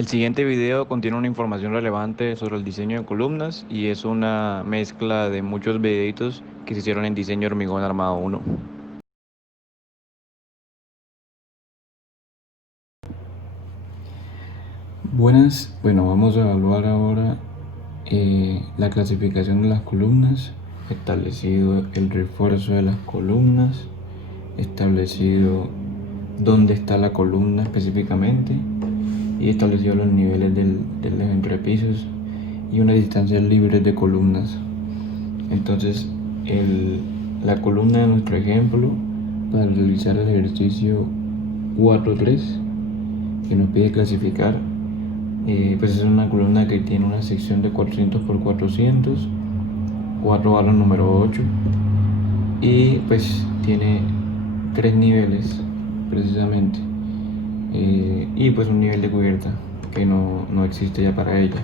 El siguiente video contiene una información relevante sobre el diseño de columnas y es una mezcla de muchos videitos que se hicieron en diseño hormigón armado 1. Buenas, bueno, vamos a evaluar ahora la clasificación de las columnas, establecido el refuerzo de las columnas, establecido dónde está la columna específicamente y establecido los niveles de los entrepisos y unas distancias libres de columnas. Entonces, la columna de nuestro ejemplo para realizar el ejercicio 4.3 que nos pide clasificar, pues es una columna que tiene una sección de 400 por 400, 4 barras número 8, y pues tiene 3 niveles precisamente, y pues un nivel de cubierta que no existe ya para ella,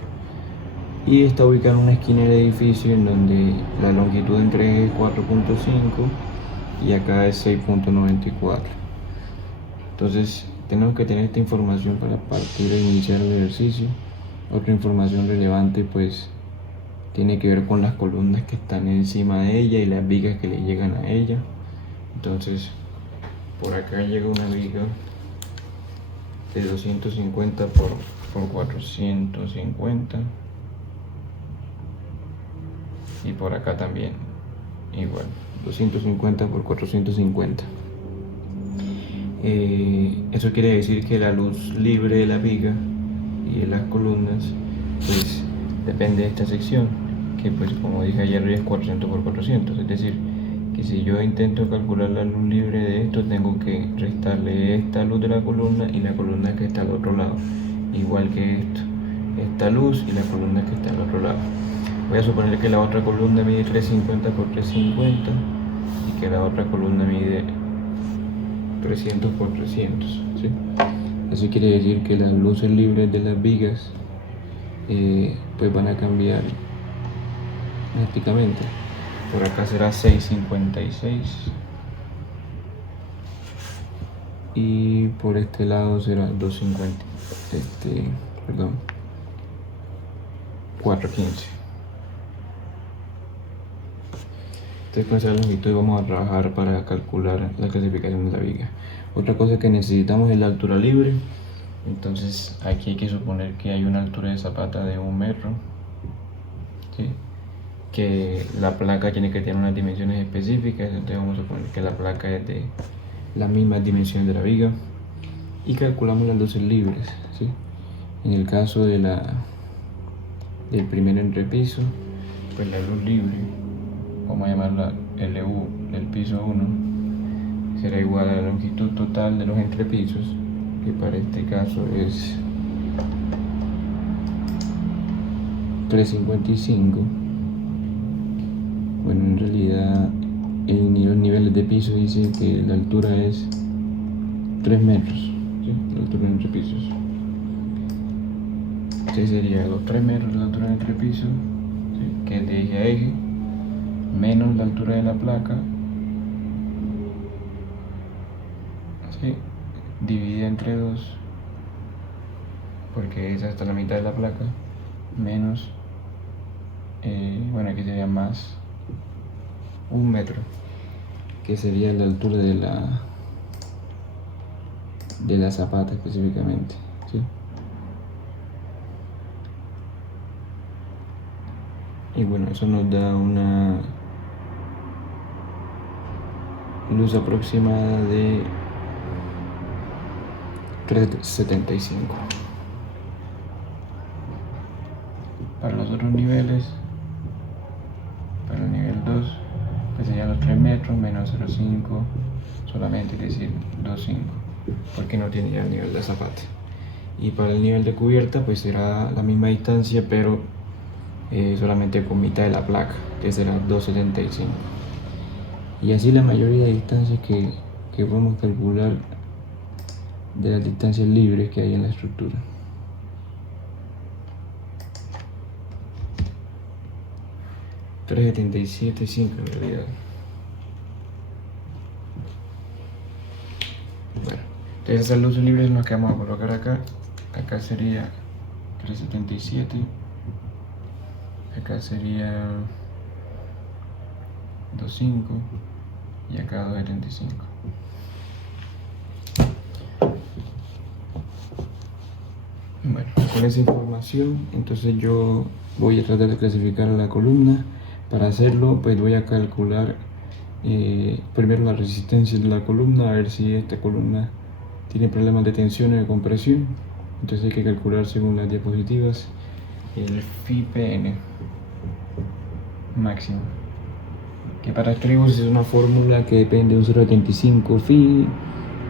y está ubicada en una esquina del edificio en donde la longitud entre es 4.5 y acá es 6.94. Entonces tenemos que tener esta información para partir e iniciar el ejercicio. Otra información relevante pues tiene que ver con las columnas que están encima de ella y las vigas que le llegan a ella. Entonces por acá llega una viga de 250 por 450 y por acá también igual 250 por 450. Eso quiere decir que la luz libre de la viga y de las columnas pues depende de esta sección, que pues como dije ayer es 400 por 400, es decir que si yo intento calcular la luz libre de esto tengo que restarle esta luz de la columna y la columna que está al otro lado, igual que esto, esta luz y la columna que está al otro lado. Voy a suponer que la otra columna mide 350 por 350 y que la otra columna mide 300 por 300, ¿sí? Eso quiere decir que las luces libres de las vigas pues van a cambiar drásticamente. Por acá será 656 y por este lado será 250, perdón, 415. Entonces con esa longitud vamos a trabajar para calcular la clasificación de la viga. Otra cosa que necesitamos es la altura libre. Entonces aquí hay que suponer que hay una altura de zapata de 1 metro, ¿sí? Que la placa tiene que tener unas dimensiones específicas, entonces vamos a suponer que la placa es de las mismas dimensiones de la viga y calculamos las luces libres, ¿sí? En el caso del primer entrepiso, pues la luz libre, vamos a llamarla LU del piso 1, será igual a la longitud total de los entrepisos, que para este caso es 355. Bueno, en realidad los niveles de piso dice que la altura es 3 metros, ¿sí? La altura entre pisos. Entonces sería los 3 metros de la altura entre pisos, ¿sí? Que es de eje a eje, menos la altura de la placa, ¿sí? Dividida entre 2, porque es hasta la mitad de la placa, menos, bueno, aquí sería más 1 metro, que sería la altura de la zapata específicamente, ¿sí? Y bueno, eso nos da una luz aproximada de 375. Para los otros niveles, para el nivel 2, pues serían los 3 metros menos 0,5, solamente, es decir, 2,5, porque no tiene ya el nivel de zapata. Y para el nivel de cubierta, pues será la misma distancia, pero solamente con mitad de la placa, que será 2,75. Y así la mayoría de distancias que podemos calcular de las distancias libres que hay en la estructura. $377.5 en realidad. Bueno, entonces esas luces libres nos que vamos a colocar acá sería 377. Acá sería 2.5 y acá 2.75. Bueno, con esa información, entonces yo voy a tratar de clasificar la columna. Para hacerlo, pues voy a calcular primero la resistencia de la columna, a ver si esta columna tiene problemas de tensión o de compresión. Entonces hay que calcular, según las diapositivas, el Φ/Pn máximo, que para tribus es una fórmula que depende de un 0.85 Φ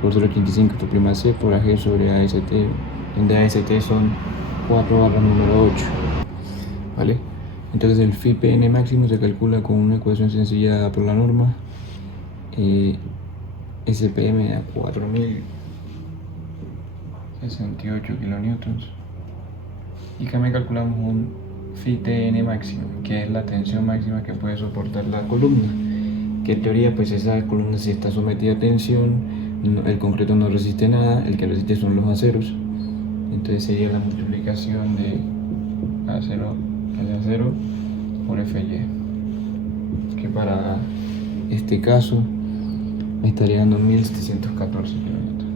por 0.85 Φ' por Ag sobre AST, donde AST son 4 barra número 8, ¿vale? Entonces el Φ/Pn máximo se calcula con una ecuación sencilla dada por la norma, SPM a 4068 kilonewtons, y también calculamos un Φ/Tn máximo, que es la tensión máxima que puede soportar la columna, que en teoría pues esa columna si está sometida a tensión, el concreto no resiste nada, el que resiste son los aceros. Entonces sería la multiplicación de acero por Fy, que para este caso me estaría dando 1714 kilómetros.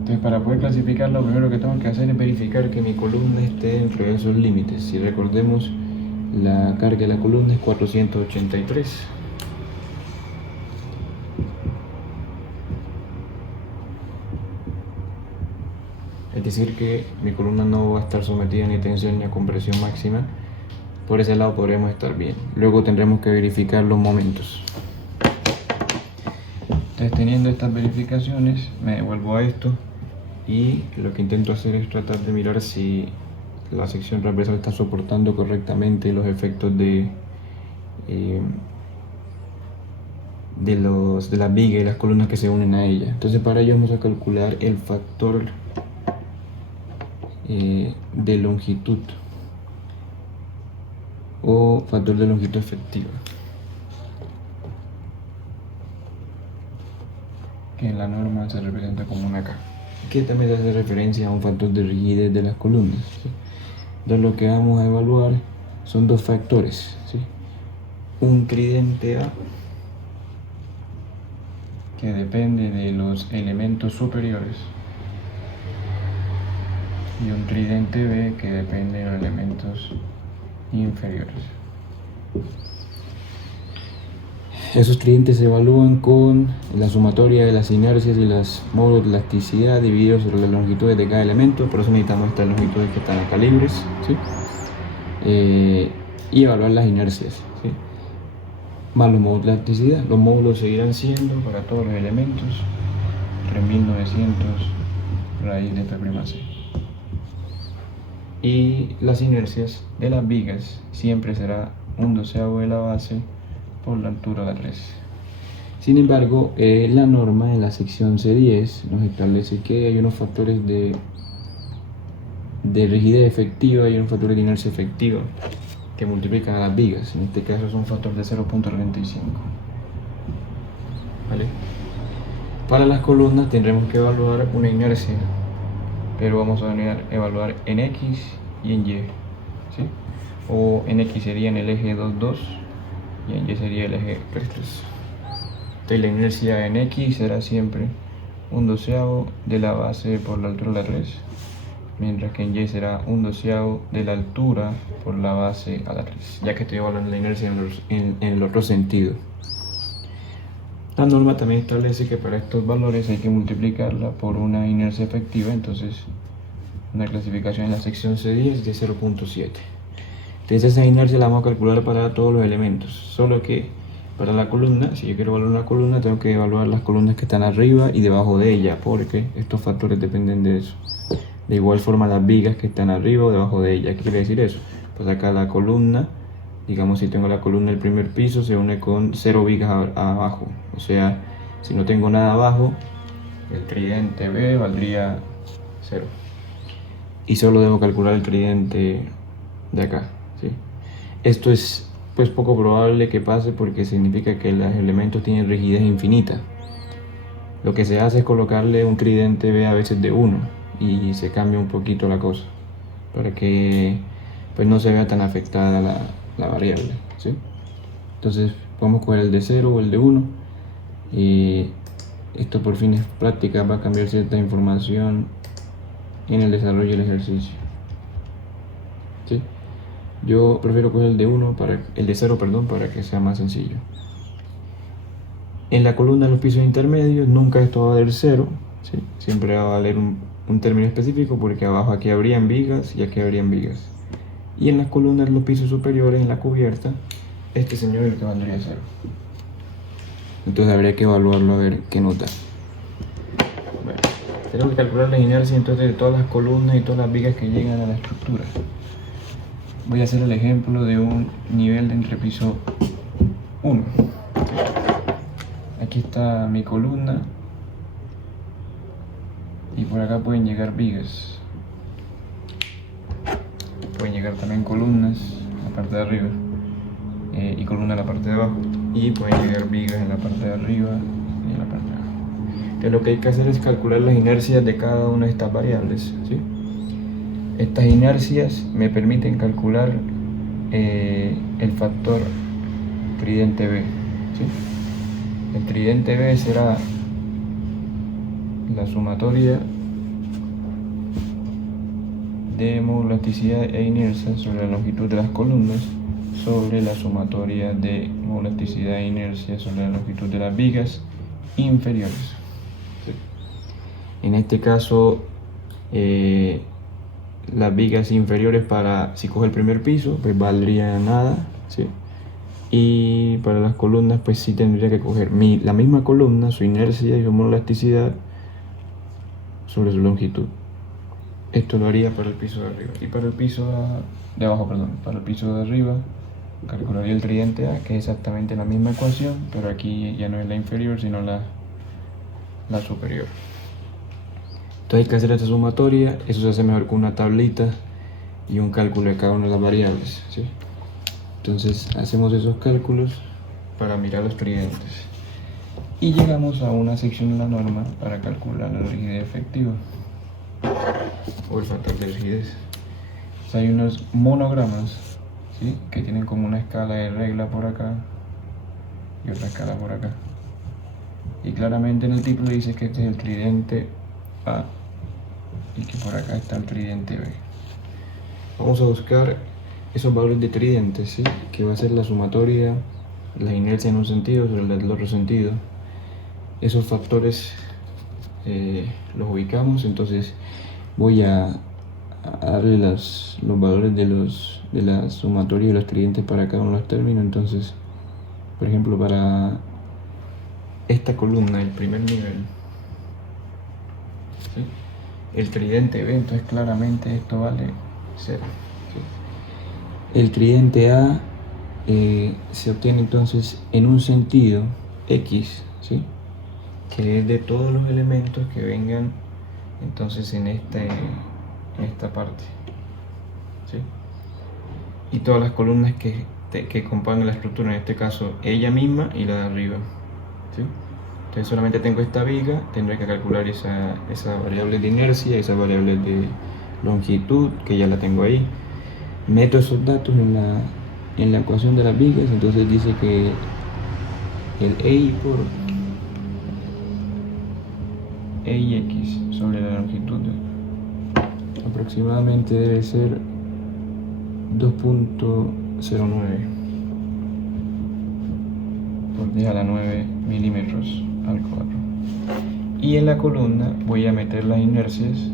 Entonces, para poder clasificarlo, lo primero que tengo que hacer es verificar que mi columna esté dentro de esos límites. Si recordemos, la carga de la columna es 483. Es decir que mi columna no va a estar sometida ni a tensión ni a compresión máxima. Por ese lado podremos estar bien. Luego tendremos que verificar los momentos. Entonces, teniendo estas verificaciones, me devuelvo a esto y lo que intento hacer es tratar de mirar si la sección transversal está soportando correctamente los efectos de las vigas y las columnas que se unen a ella. Entonces, para ello vamos a calcular el factor de longitud o factor de longitud efectiva, que en la norma se representa como una K, que también hace referencia a un factor de rigidez de las columnas, ¿sí? Entonces lo que vamos a evaluar son dos factores, ¿sí? Un tridente A, que depende de los elementos superiores, y un tridente B, que depende de los elementos inferiores. Esos tridentes se evalúan con la sumatoria de las inercias y los módulos de elasticidad divididos sobre las longitudes de cada elemento. Por eso necesitamos estas longitudes que están acá libres, ¿sí? Y evaluar las inercias, ¿sí? Más los módulos de elasticidad. Los módulos seguirán siendo para todos los elementos 3900 raíz de F'C. Y las inercias de las vigas siempre será 1/12 de la base por la altura de la red. Sin embargo, la norma en la sección C10 nos establece que hay unos factores de rigidez efectiva y unos factores de inercia efectiva que multiplican a las vigas. En este caso es un factor de 0.35. ¿Vale? Para las columnas tendremos que evaluar una inercia, pero vamos a evaluar en X y en Y, ¿sí? O en X sería en el eje 2,2 y en Y sería el eje 3,3. Entonces la inercia en X será siempre 1/12 de la base por la altura de la red, mientras que en Y será 1/12 de la altura por la base a la red, ya que estoy evaluando la inercia en el otro sentido. La norma también establece que para estos valores hay que multiplicarla por una inercia efectiva, entonces una clasificación en la sección C10 de 0.7. Entonces esa inercia la vamos a calcular para todos los elementos, solo que para la columna, si yo quiero evaluar una columna, tengo que evaluar las columnas que están arriba y debajo de ella, porque estos factores dependen de eso. De igual forma las vigas que están arriba o debajo de ella. ¿Qué quiere decir eso? Pues acá la columna, digamos si tengo la columna del primer piso, se une con 0 vigas abajo. O sea, si no tengo nada abajo, el tridente B valdría 0. Y solo debo calcular el tridente de acá, ¿sí? Esto es pues poco probable que pase porque significa que los elementos tienen rigidez infinita. Lo que se hace es colocarle un tridente B a veces de 1 y se cambia un poquito la cosa para que pues no se vea tan afectada la variable, ¿sí? Entonces podemos coger el de 0 o el de 1 y esto por fines prácticas va a cambiar cierta información en el desarrollo del ejercicio, ¿sí? Yo prefiero coger el de 0, perdón, para que sea más sencillo. En la columna de los pisos intermedios nunca esto va a valer 0, ¿sí? Siempre va a valer un término específico porque abajo aquí habrían vigas y aquí habrían vigas. Y en las columnas de los pisos superiores, en la cubierta, este señor es el que valdría 0. Entonces habría que evaluarlo a ver qué nota. Bueno, tenemos que calcular la inercia entonces de todas las columnas y todas las vigas que llegan a la estructura. Voy a hacer el ejemplo de un nivel de entrepiso 1. Aquí está mi columna y por acá pueden llegar vigas. Pueden llegar también columnas en la parte de arriba y columnas en la parte de abajo. Y pueden llegar vigas en la parte de arriba y en la parte de abajo. Entonces lo que hay que hacer es calcular las inercias de cada una de estas variables, ¿sí? Estas inercias me permiten calcular el factor tridente B, ¿sí? El tridente B será la sumatoria de módulo elasticidad e inercia sobre la longitud de las columnas sobre la sumatoria de módulo elasticidad e inercia sobre la longitud de las vigas inferiores. ¿Sí? En este caso, las vigas inferiores si cojo el primer piso, pues valdría nada, ¿sí? Y para las columnas, pues sí tendría que coger la misma columna, su inercia y su módulo elasticidad sobre su longitud. Esto lo haría para el piso de arriba. Y para el piso de abajo, para el piso de arriba, calcularía el tridente A, que es exactamente la misma ecuación, pero aquí ya no es la inferior, sino la superior. Entonces hay que hacer esta sumatoria, eso se hace mejor con una tablita y un cálculo de cada una de las variables, ¿sí? Entonces hacemos esos cálculos para mirar los tridentes. Y llegamos a una sección de la norma para calcular la rigidez efectiva o el factor de rigidez. Entonces hay unos monogramas, ¿sí? Que tienen como una escala de regla por acá y otra escala por acá. Y claramente en el título dice que este es el tridente A y que por acá está el tridente B. Vamos a buscar esos valores de tridentes, ¿sí? Que va a ser la sumatoria, la inercia en un sentido sobre el otro sentido. Esos factores los ubicamos, entonces voy a darle los valores de la sumatoria de los tridentes para cada uno de los términos. Entonces, por ejemplo, para esta columna, el primer nivel, ¿sí? El tridente B, entonces claramente esto vale 0, ¿sí? El tridente A se obtiene entonces en un sentido X, ¿sí? Que es de todos los elementos que vengan entonces en esta parte, ¿sí? Y todas las columnas que componen la estructura, en este caso ella misma y la de arriba, ¿sí? Entonces solamente tengo esta viga, tendré que calcular esa variable de inercia, esa variable de longitud, que ya la tengo ahí. Meto esos datos en la ecuación de las vigas, entonces dice que el EI por EIX sobre la longitud aproximadamente debe ser 2.09 por 10 a la 9 milímetros al cuadrado. Y en la columna voy a meter las inercias.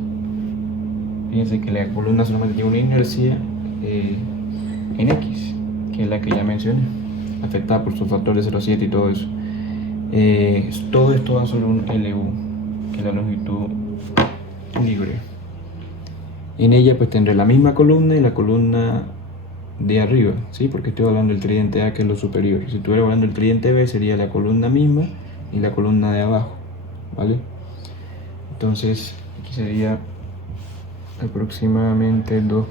Fíjense que la columna solamente tiene una inercia en X, que es la que ya mencioné, afectada por su factor de 0,7 y todo eso. Todo esto va sobre un LU, que es la longitud libre. En ella pues tendré la misma columna y la columna de arriba, ¿sí? Porque estoy hablando del tridente A, que es lo superior. Si estuviera hablando del tridente B, sería la columna misma y la columna de abajo, ¿vale? Entonces aquí sería aproximadamente 2.08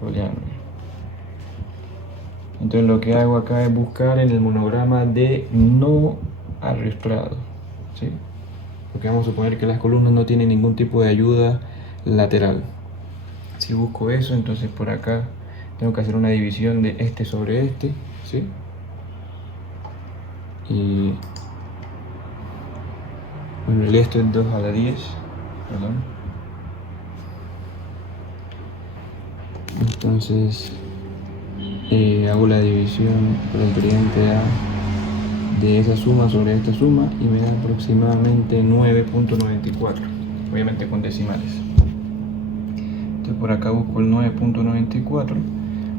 por diámetro. Entonces lo que hago acá es buscar en el monograma de no arrastrado, ¿sí? porque vamos a suponer que las columnas no tienen ningún tipo de ayuda lateral. Si busco eso, entonces por acá tengo que hacer una división de este sobre este, ¿sí? Y bueno, esto es 2 a la 10, perdón. Entonces hago la división correspondiente a de esa suma sobre esta suma y me da aproximadamente 9.94, obviamente con decimales. Entonces por acá busco el 9.94,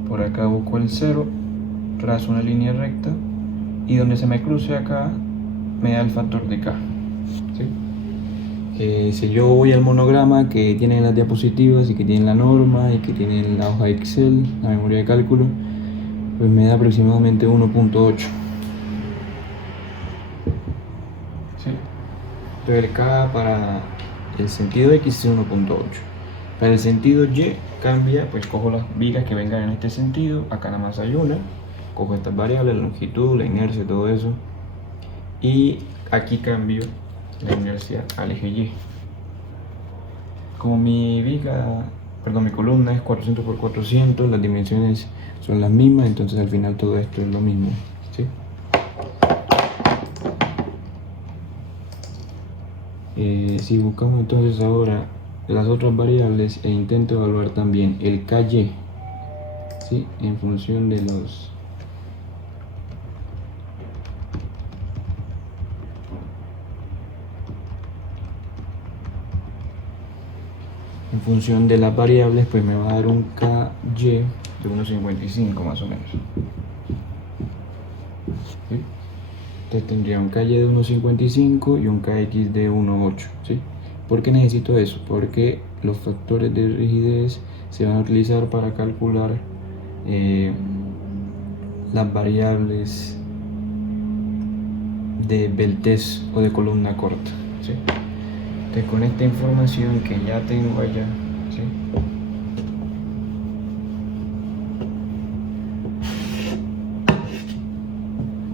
por acá busco el 0, trazo una línea recta y donde se me cruce acá me da el factor de K, ¿sí? Si yo voy al monograma que tiene las diapositivas y que tiene la norma y que tiene la hoja Excel, la memoria de cálculo, pues me da aproximadamente 1.8. ¿Sí? Entonces el K para el sentido X es 1.8. Para el sentido Y cambia, pues cojo las vigas que vengan en este sentido, acá nada más hay una, cojo estas variables, la longitud, la inercia, todo eso, y aquí cambio la inercia al eje Y. Como mi columna es 400 por 400, las dimensiones son las mismas, entonces al final todo esto es lo mismo, ¿sí? Si buscamos entonces ahora las otras variables e intento evaluar también el KY, ¿sí? En función de los las variables, pues me va a dar un KY de 1.55 más o menos, ¿sí? Entonces tendría un KY de 1.55 y un KX de 1.8, ¿sí? ¿Por qué necesito eso? Porque los factores de rigidez se van a utilizar para calcular las variables de Beltès o de columna corta, ¿sí? Entonces con esta información que ya tengo allá, ¿sí?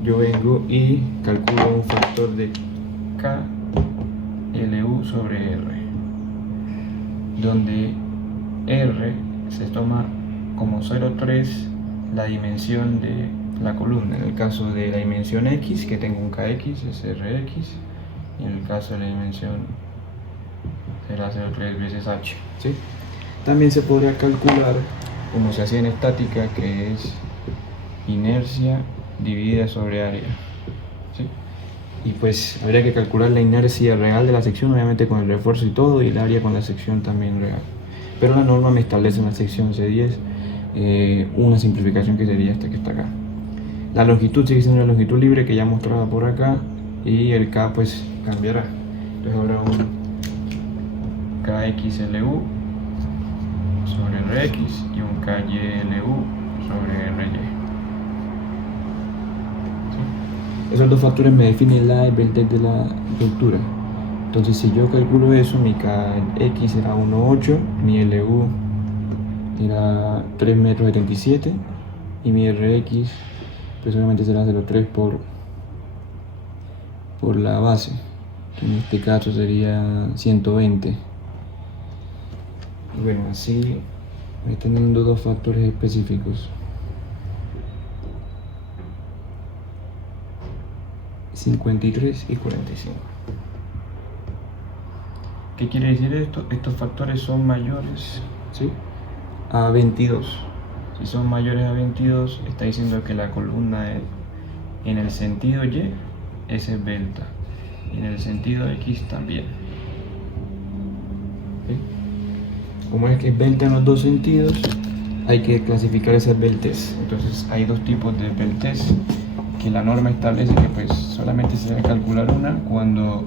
Yo vengo y calculo un factor de KLU sobre R, donde R se toma como 0,3 la dimensión de la columna. En el caso de la dimensión X, que tengo un KX, es RX, y en el caso de la dimensión será 0,3 veces H, ¿sí? También se podrá calcular, como se hacía en estática, que es inercia dividida sobre área, ¿sí? Y pues habría que calcular la inercia real de la sección, obviamente con el refuerzo y todo, y el área con la sección también real. Pero la norma me establece en la sección C10 una simplificación que sería esta que está acá. La longitud sigue siendo la longitud libre que ya mostraba por acá, y el K pues cambiará. Entonces habrá un KXLU sobre RX y un KYLU sobre RY. Esos dos factores me definen la Beltès de la ruptura. Entonces si yo calculo eso, mi KX será 1.8, mi LU era 3,77 m y mi RX pues obviamente será 0,3 por la base, que en este caso sería 120. Y bueno, así voy teniendo dos factores específicos. 53 y 45. ¿Qué quiere decir esto? Estos factores son mayores, ¿sí?, a 22. Si son mayores a 22, está diciendo que la columna en el sentido Y es esbelta, y en el sentido X también. ¿Sí? Como es que es esbelta en los dos sentidos, hay que clasificar esas esbeltez. Entonces hay dos tipos de esbeltez que la norma establece, que pues solamente se debe calcular una cuando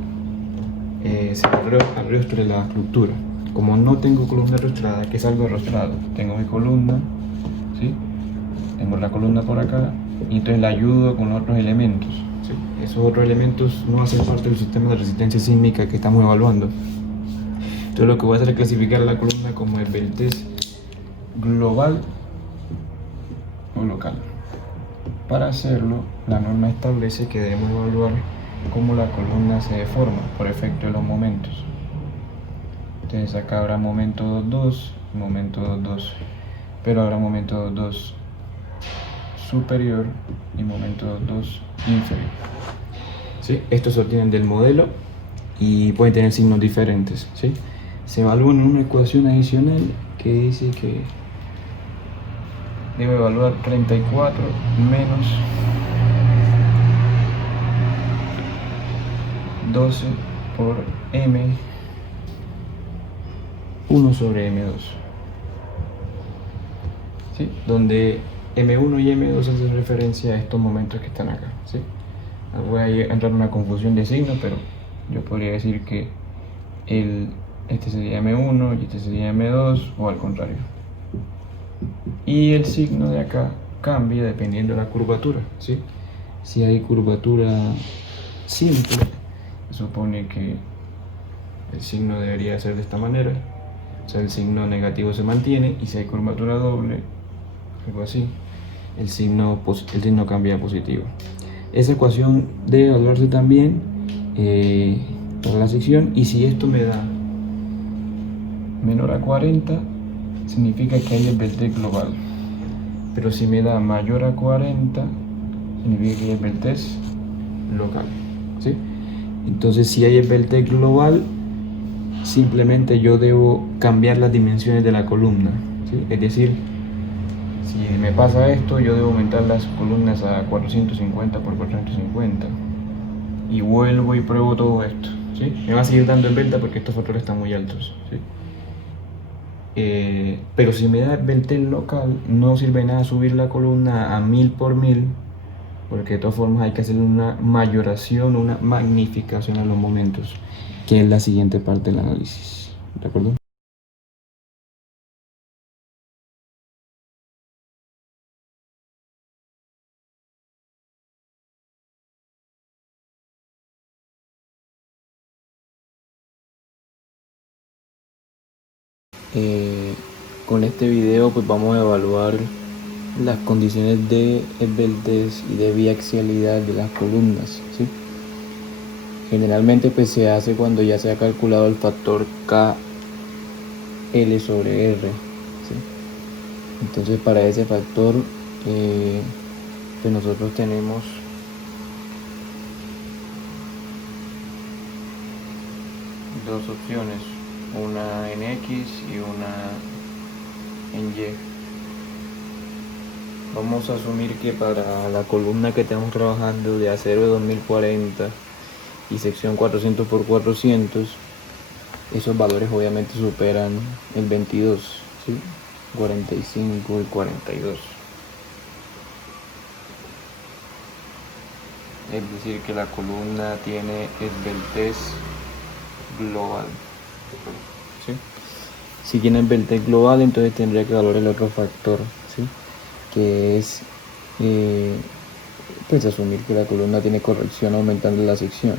se arrostre la estructura. Como no tengo columna arrostrada, que es algo arrostrado, tengo mi columna, ¿sí? Tengo la columna por acá, y entonces la ayudo con otros elementos, ¿sí? Esos otros elementos no hacen parte del sistema de resistencia sísmica que estamos evaluando. Entonces lo que voy a hacer es clasificar la columna como esbeltez global o local. Para hacerlo, la norma establece que debemos evaluar cómo la columna se deforma por efecto de los momentos. Entonces acá habrá momento 2,2, momento 2,2, pero habrá momento 2,2 superior y momento 2,2 inferior. ¿Sí? Estos se obtienen del modelo y pueden tener signos diferentes. ¿Sí? Se evalúan en una ecuación adicional que dice que debe evaluar 34 menos 12 por M1 sobre M2. ¿Sí? Donde M1 y M2 hacen referencia a estos momentos que están acá. ¿Sí? Voy a entrar en una confusión de signos, pero yo podría decir que este sería M1 y este sería M2, o al contrario. Y el signo de acá cambia dependiendo de la curvatura. ¿Sí? Si hay curvatura simple, se supone que el signo debería ser de esta manera. O sea, el signo negativo se mantiene, y si hay curvatura doble, algo así, el signo cambia a positivo. Esa ecuación debe evaluarse también para la sección, y si esto me da menor a 40, significa que hay esbeltez global. Pero si me da mayor a 40, significa que hay esbeltez local. ¿Sí? Entonces, si hay esbeltez global, simplemente yo debo cambiar las dimensiones de la columna. ¿Sí? Es decir, si me pasa esto, yo debo aumentar las columnas a 450 por 450 y vuelvo y pruebo todo esto. ¿Sí? Me va a seguir dando esbelta porque estos factores están muy altos. ¿Sí? Pero si me da esbeltez local, no sirve nada subir la columna a 1000 por 1000, porque de todas formas hay que hacer una mayoración, una magnificación a los momentos, que es la siguiente parte del análisis. ¿De acuerdo? Con este video pues vamos a evaluar las condiciones de esbeltez y de biaxialidad de las columnas. ¿Sí? Generalmente pues se hace cuando ya se ha calculado el factor KL sobre R. ¿Sí? Entonces para ese factor pues nosotros tenemos dos opciones, una en X y una en Y. Vamos a asumir que para la columna que estamos trabajando de acero de 2040 y sección 400 por 400, esos valores obviamente superan el 22, ¿sí? 45 y 42. Es decir, que la columna tiene esbeltez global. ¿Sí? Si tiene esbeltez global, entonces tendría que evaluar el otro factor, ¿sí? Que es pues asumir que la columna tiene corrección aumentando la sección.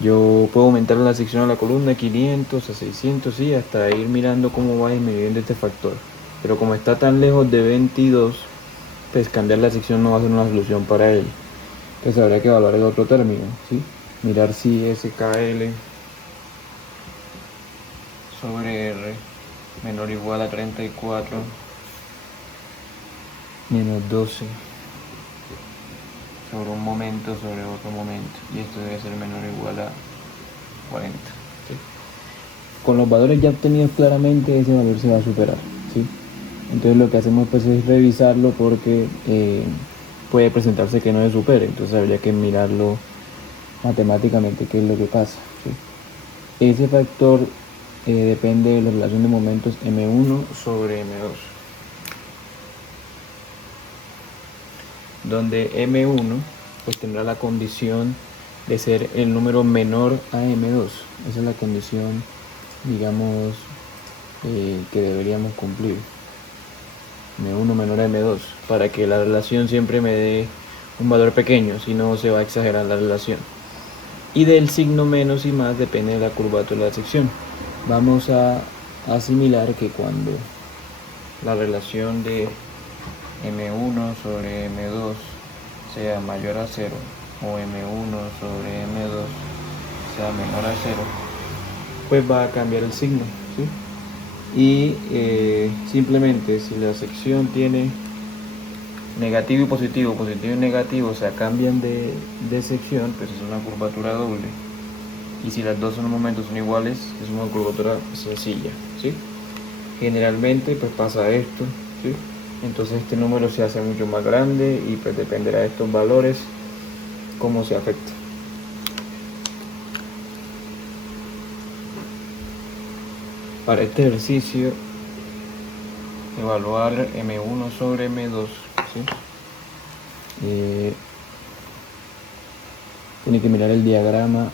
Yo puedo aumentar la sección a la columna de 500 a 600 y hasta ir mirando cómo va disminuyendo este factor. Pero como está tan lejos de 22, pues cambiar la sección no va a ser una solución para él. Entonces habría que evaluar el otro término, ¿sí? Mirar si SKL sobre R menor o igual a 34 menos 12 sobre un momento sobre otro momento, y esto debe ser menor o igual a 40. ¿Sí? Con los valores ya obtenidos claramente ese valor se va a superar. ¿Sí? Entonces lo que hacemos pues es revisarlo, porque puede presentarse que no se supere, entonces habría que mirarlo matemáticamente qué es lo que pasa. ¿Sí? Ese factor depende de la relación de momentos M1 sobre M2, donde M1 pues tendrá la condición de ser el número menor a M2. Esa es la condición, digamos, que deberíamos cumplir. M1 menor a M2, para que la relación siempre me dé un valor pequeño, si no se va a exagerar la relación. Y del signo menos y más depende de la curvatura de la sección. Vamos a asimilar que cuando la relación de M1 sobre M2 sea mayor a 0, o M1 sobre M2 sea menor a 0, pues va a cambiar el signo, ¿sí? Y simplemente si la sección tiene negativo y positivo, positivo y negativo, o sea, cambian de sección, pues es una curvatura doble. Y si las dos momentos son iguales, es una curvatura sencilla, ¿sí? Generalmente pues pasa esto, ¿sí? Entonces este número se hace mucho más grande y pues dependerá de estos valores cómo se afecta. Para este ejercicio, evaluar M1 sobre M2, ¿sí? Tiene que mirar el diagrama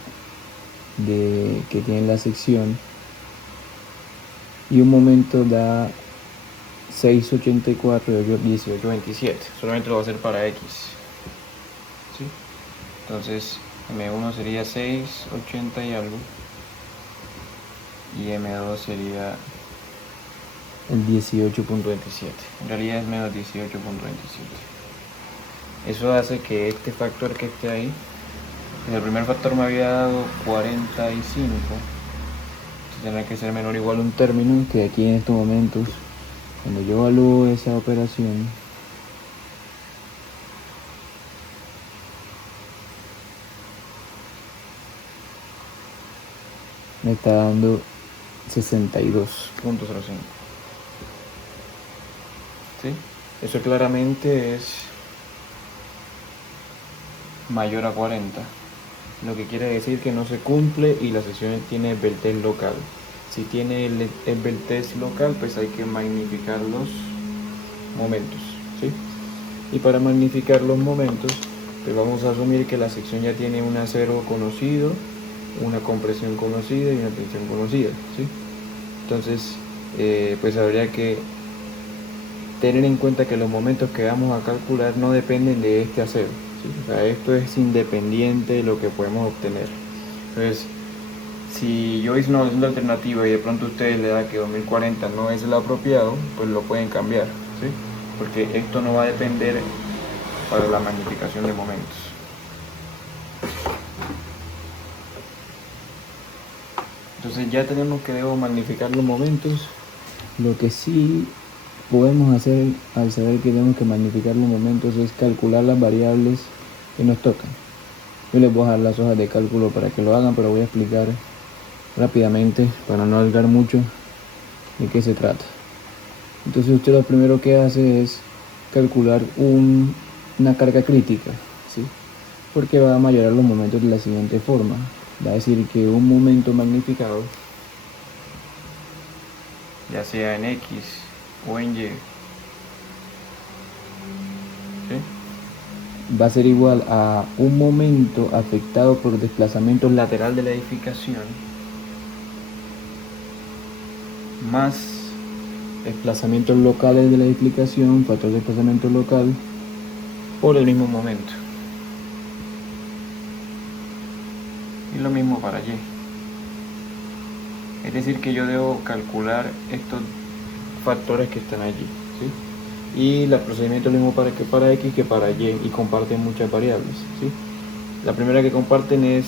que tiene la sección, y un momento da 6,84 y 18,27. Solamente lo va a hacer para X, ¿sí? Entonces M1 sería 6,80 y algo, y M2 sería el 18,27. En realidad es menos 18,27. Eso hace que este factor que esté ahí, pues el primer factor me había dado 45, tendrá que ser menor o igual a un término que aquí en estos momentos, cuando yo evalúo esa operación, me está dando 62,05. ¿Sí? Eso claramente es mayor a 40, lo que quiere decir que no se cumple y la sección tiene Beltest local. Si tiene el Beltest local, pues hay que magnificar los momentos, ¿sí? Y para magnificar los momentos, pues vamos a asumir que la sección ya tiene un acero conocido, una compresión conocida y una tensión conocida, ¿sí? Entonces, pues habría que tener en cuenta que los momentos que vamos a calcular no dependen de este acero, ¿sí? O sea, esto es independiente de lo que podemos obtener. Entonces, si yo hice una evaluación de alternativa y de pronto a ustedes le da que 2040 no es el apropiado, pues lo pueden cambiar, ¿sí? Porque esto no va a depender para la magnificación de momentos. Entonces ya tenemos que debo magnificar los momentos. Lo que sí podemos hacer al saber que tenemos que magnificar los momentos es calcular las variables que nos tocan. Yo les voy a dejar las hojas de cálculo para que lo hagan, pero voy a explicar rápidamente para no alargar mucho de qué se trata. Entonces usted lo primero que hace es calcular una carga crítica, ¿sí? Porque va a mayorar los momentos de la siguiente forma. Va a decir que un momento magnificado, ya sea en X o en Y, ¿sí?, va a ser igual a un momento afectado por desplazamiento lateral de la edificación más desplazamientos locales de la edificación, factor de desplazamiento local, por el mismo momento. Y lo mismo para Y. Es decir, que yo debo calcular estos factores que están allí, ¿sí? Y el procedimiento es lo mismo para X que para Y, y comparten muchas variables, ¿sí? La primera que comparten es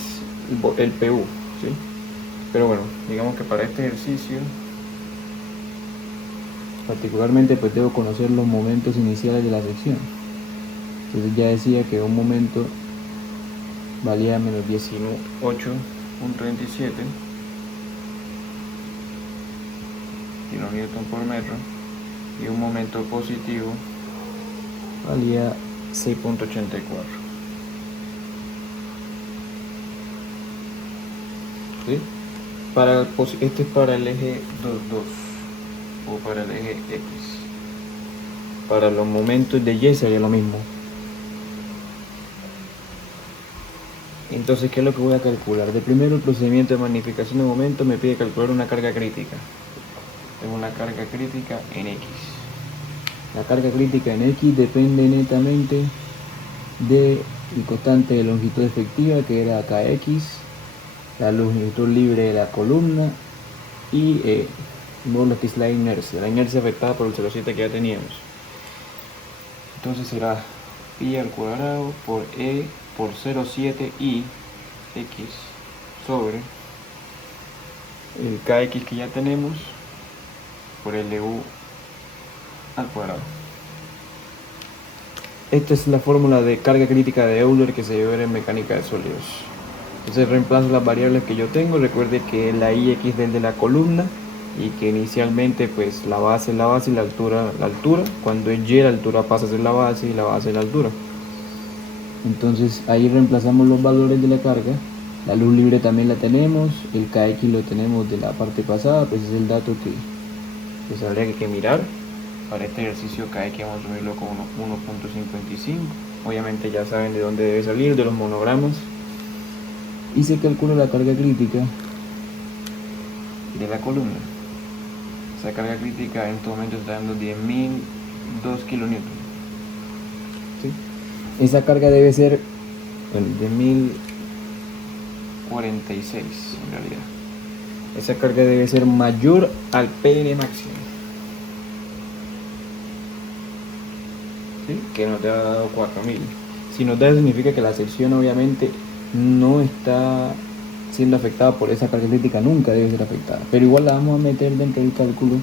el PU, ¿sí? Pero bueno, digamos que para este ejercicio particularmente pues debo conocer los momentos iniciales de la sección. Entonces ya decía que un momento valía menos 18,27 kilonewton por metro, y un momento positivo valía 6,84. ¿Sí? Este es para el eje 2,2 o para el eje X. Para los momentos de Y sería lo mismo. Entonces, ¿qué es lo que voy a calcular? De primero, el procedimiento de magnificación de momento me pide calcular una carga crítica. Tengo una carga crítica en X. La carga crítica en X depende netamente del constante de longitud efectiva, que era Kx, la longitud libre de la columna y lo que es la inercia afectada por el 0,7 que ya teníamos. Entonces será pi al cuadrado por E por 0,7 y x sobre el kx que ya tenemos por LU al cuadrado. Esta es la fórmula de carga crítica de Euler que se ve en mecánica de sólidos. Entonces reemplazo las variables que yo tengo. Recuerde que la ix es de la columna y que inicialmente pues la base es la base y la altura. Cuando es y, la altura pasa a ser la base y la base es la altura. Entonces ahí reemplazamos los valores de la carga. La luz libre también la tenemos, el kx lo tenemos de la parte pasada, pues es el dato que pues habría que mirar. Para este ejercicio kx vamos a subirlo con 1.55. Obviamente ya saben de dónde debe salir, de los monogramas. Y se calcula la carga crítica de la columna. Esa carga crítica en este momento está dando 10.002 kN. ¿Sí? Esa carga debe ser de 1046 en realidad. Esa carga debe ser mayor al PN máximo. ¿Sí? Que nos ha dado 4000. Si nos da, significa que la sección obviamente no está siendo afectada por esa carga crítica, nunca debe ser afectada, pero igual la vamos a meter dentro del cálculo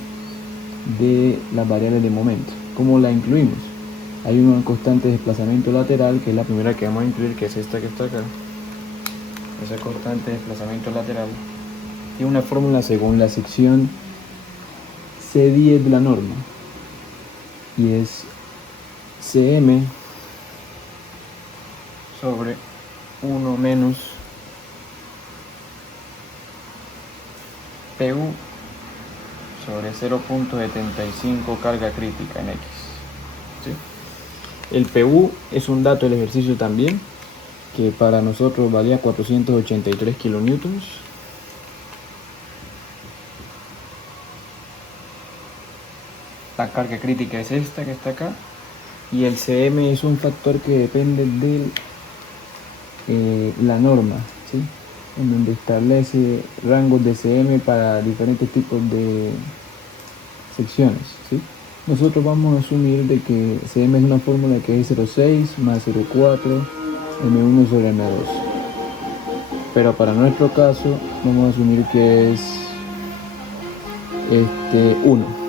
de las variables de momento. ¿Cómo la incluimos? Hay una constante de desplazamiento lateral, que es la primera que vamos a incluir, que es esta que está acá. Esa constante de desplazamiento lateral tiene una fórmula según la sección C10 de la norma, y es Cm sobre 1 menos PU sobre 0.75 carga crítica en X. ¿Sí? El PU es un dato del ejercicio también, que para nosotros valía 483 kilonewtons. La carga crítica es esta que está acá, y el Cm es un factor que depende de la norma, ¿sí? En donde establece rangos de Cm para diferentes tipos de secciones, ¿sí? Nosotros vamos a asumir de que Cm es una fórmula que es 0,6 más 0,4 M1 sobre M2, pero para nuestro caso vamos a asumir que es 1.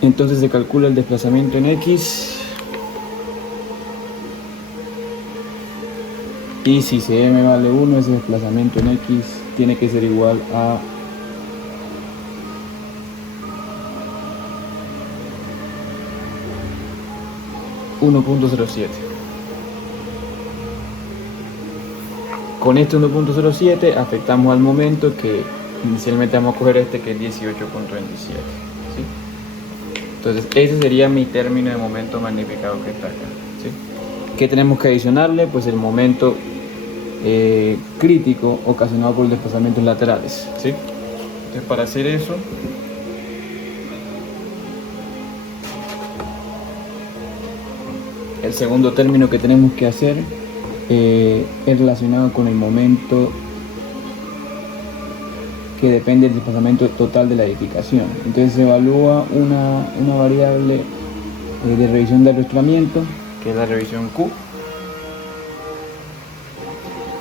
Entonces se calcula el desplazamiento en X, y si Cm vale 1, ese desplazamiento en X tiene que ser igual a 1.07. Con este 1.07 afectamos al momento, que inicialmente vamos a coger que es 18.27. ¿Sí? Entonces ese sería mi término de momento magnificado que está acá. ¿Sí? ¿Qué tenemos que adicionarle? Pues el momento crítico ocasionado por los desplazamientos laterales. ¿Sí? Entonces para hacer eso, el segundo término que tenemos que hacer es relacionado con el momento que depende del desplazamiento total de la edificación. Entonces se evalúa una variable de revisión de arrastramiento, que es la revisión Q,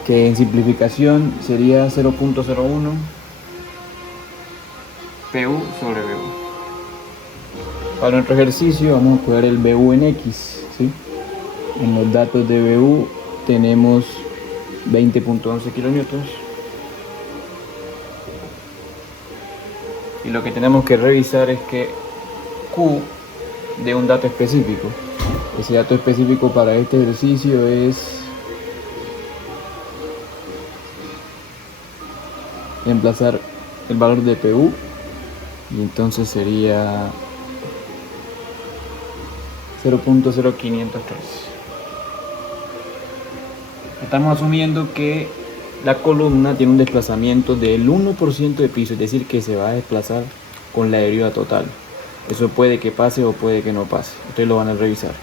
que en simplificación sería 0.01 PU sobre BU. Para nuestro ejercicio vamos a coger el BU en X, ¿sí? En los datos de BU tenemos 20.11 kilonewtons. Y lo que tenemos que revisar es que Q de un dato específico. Ese dato específico para este ejercicio es reemplazar el valor de PU, y entonces sería 0.0503. Estamos asumiendo que la columna tiene un desplazamiento del 1% de piso, es decir, que se va a desplazar con la deriva total. Eso puede que pase o puede que no pase. Ustedes lo van a revisar.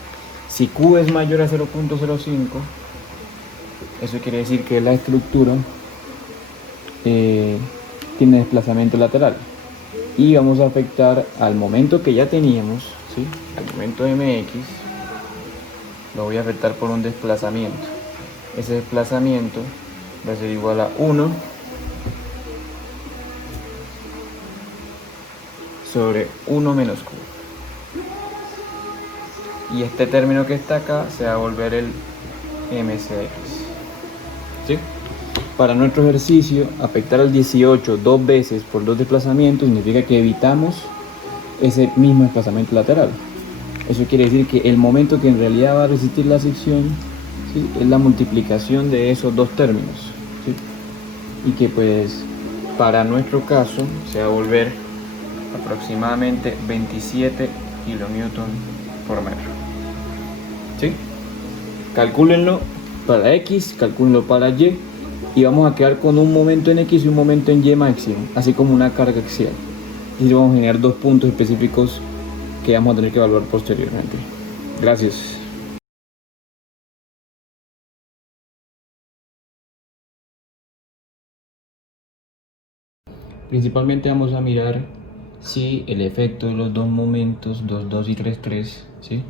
Si Q es mayor a 0.05, eso quiere decir que la estructura tiene desplazamiento lateral. Y vamos a afectar al momento que ya teníamos, ¿sí? Al momento MX, lo voy a afectar por un desplazamiento. Ese desplazamiento va a ser igual a 1 sobre 1 menos Q. Y este término que está acá se va a volver el MCX. ¿Sí? Para nuestro ejercicio, afectar al 18 dos veces por dos desplazamientos significa que evitamos ese mismo desplazamiento lateral. Eso quiere decir que el momento que en realidad va a resistir la sección, ¿sí?, es la multiplicación de esos dos términos, ¿sí? Y que pues para nuestro caso se va a volver aproximadamente 27 kilonewton por metro. ¿Sí? Calcúlenlo para X, calcúlenlo para Y, y vamos a quedar con un momento en X y un momento en Y máximo, así como una carga axial. Y vamos a generar dos puntos específicos que vamos a tener que evaluar posteriormente. Gracias. Principalmente vamos a mirar si el efecto de los dos momentos 2,2 y 3,3, ¿sí?,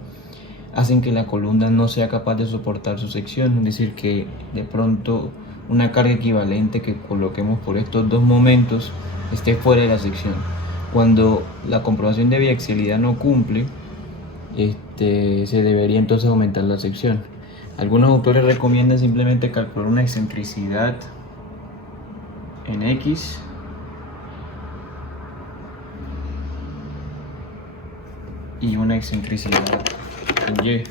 hacen que la columna no sea capaz de soportar su sección, es decir, que de pronto una carga equivalente que coloquemos por estos dos momentos esté fuera de la sección. Cuando la comprobación de biaxialidad no cumple, se debería entonces aumentar la sección. Algunos autores recomiendan simplemente calcular una excentricidad en X y una excentricidad en Y.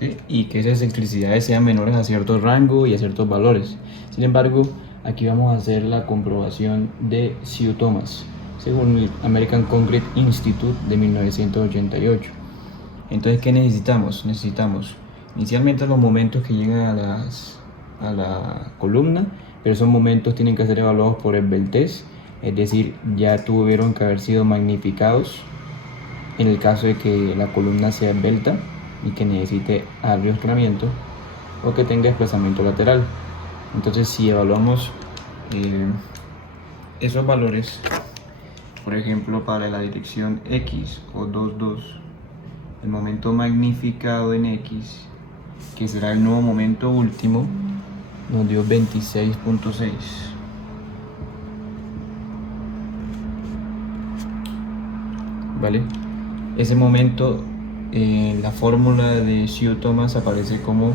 ¿Sí? Y que esas excentricidades sean menores a cierto rango y a ciertos valores. Sin embargo, aquí vamos a hacer la comprobación de Sue Thomas, según el American Concrete Institute de 1988. Entonces, ¿qué necesitamos? Necesitamos inicialmente los momentos que llegan a la columna, pero esos momentos tienen que ser evaluados por el test, es decir, ya tuvieron que haber sido magnificados en el caso de que la columna sea esbelta y que necesite arrastramiento o que tenga desplazamiento lateral. Entonces, si evaluamos esos valores, por ejemplo, para la dirección X o 2,2, el momento magnificado en X, que será el nuevo momento último, nos dio 26.6. ¿Vale? Ese momento en la fórmula de Sue Thomas aparece como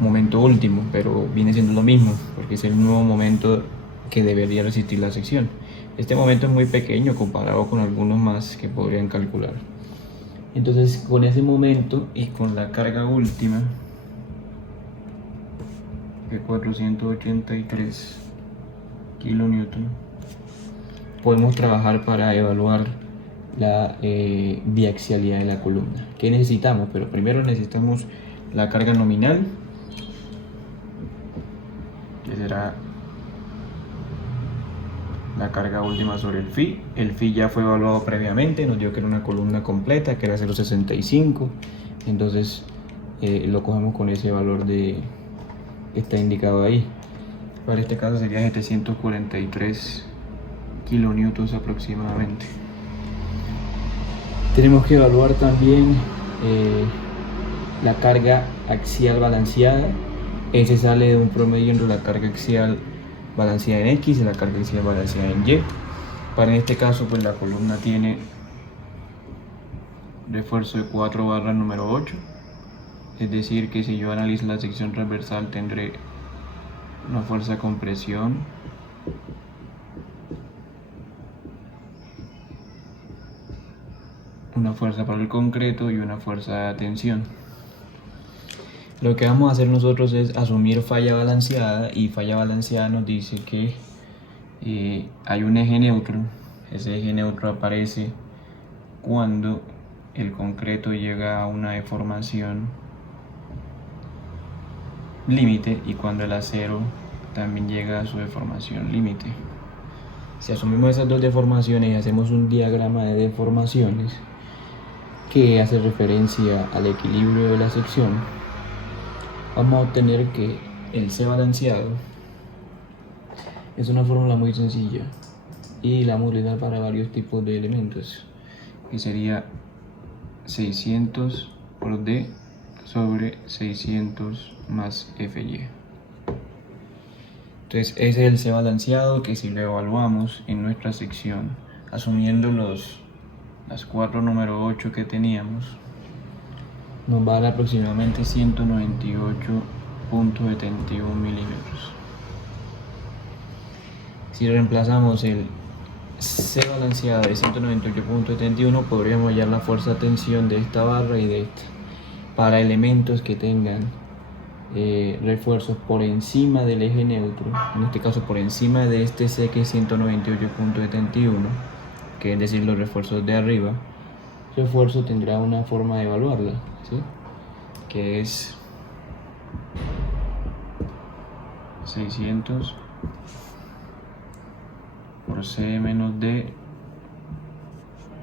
momento último, pero viene siendo lo mismo, porque es el nuevo momento que debería resistir la sección. Este momento es muy pequeño comparado con algunos más que podrían calcular. Entonces, con ese momento y con la carga última de 483 kilonewton, podemos trabajar para evaluar la biaxialidad de la columna. ¿Qué necesitamos? Pero primero necesitamos la carga nominal, que será la carga última sobre el phi. El phi ya fue evaluado previamente, nos dio que era una columna completa, que era 0,65. Entonces lo cogemos con ese valor que está indicado ahí. Para este caso sería 743 kilonewtons aproximadamente. Tenemos que evaluar también la carga axial balanceada. Ese sale de un promedio entre la carga axial balanceada en X y la carga axial balanceada en Y. Para este caso, pues la columna tiene refuerzo de 4 barras número 8. Es decir, que si yo analizo la sección transversal, tendré una fuerza de compresión, una fuerza para el concreto y una fuerza de tensión. Lo que vamos a hacer nosotros es asumir falla balanceada, y falla balanceada nos dice que hay un eje neutro. Ese eje neutro aparece cuando el concreto llega a una deformación límite y cuando el acero también llega a su deformación límite. Si asumimos esas dos deformaciones y hacemos un diagrama de deformaciones, que hace referencia al equilibrio de la sección, vamos a obtener que el C balanceado es una fórmula muy sencilla y la vamos a utilizar para varios tipos de elementos, que sería 600 por D sobre 600 más FY. Entonces ese es el C balanceado, que si lo evaluamos en nuestra sección, asumiendo las 4 número 8 que teníamos, nos va a dar aproximadamente 198.71 milímetros. Si reemplazamos el C balanceado de 198.71, podríamos hallar la fuerza de tensión de esta barra y de esta para elementos que tengan refuerzos por encima del eje neutro, en este caso por encima de este C, que es 198.71, que es decir, los refuerzos de arriba. Ese refuerzo tendrá una forma de evaluarla, ¿sí? Que es 600 por C menos D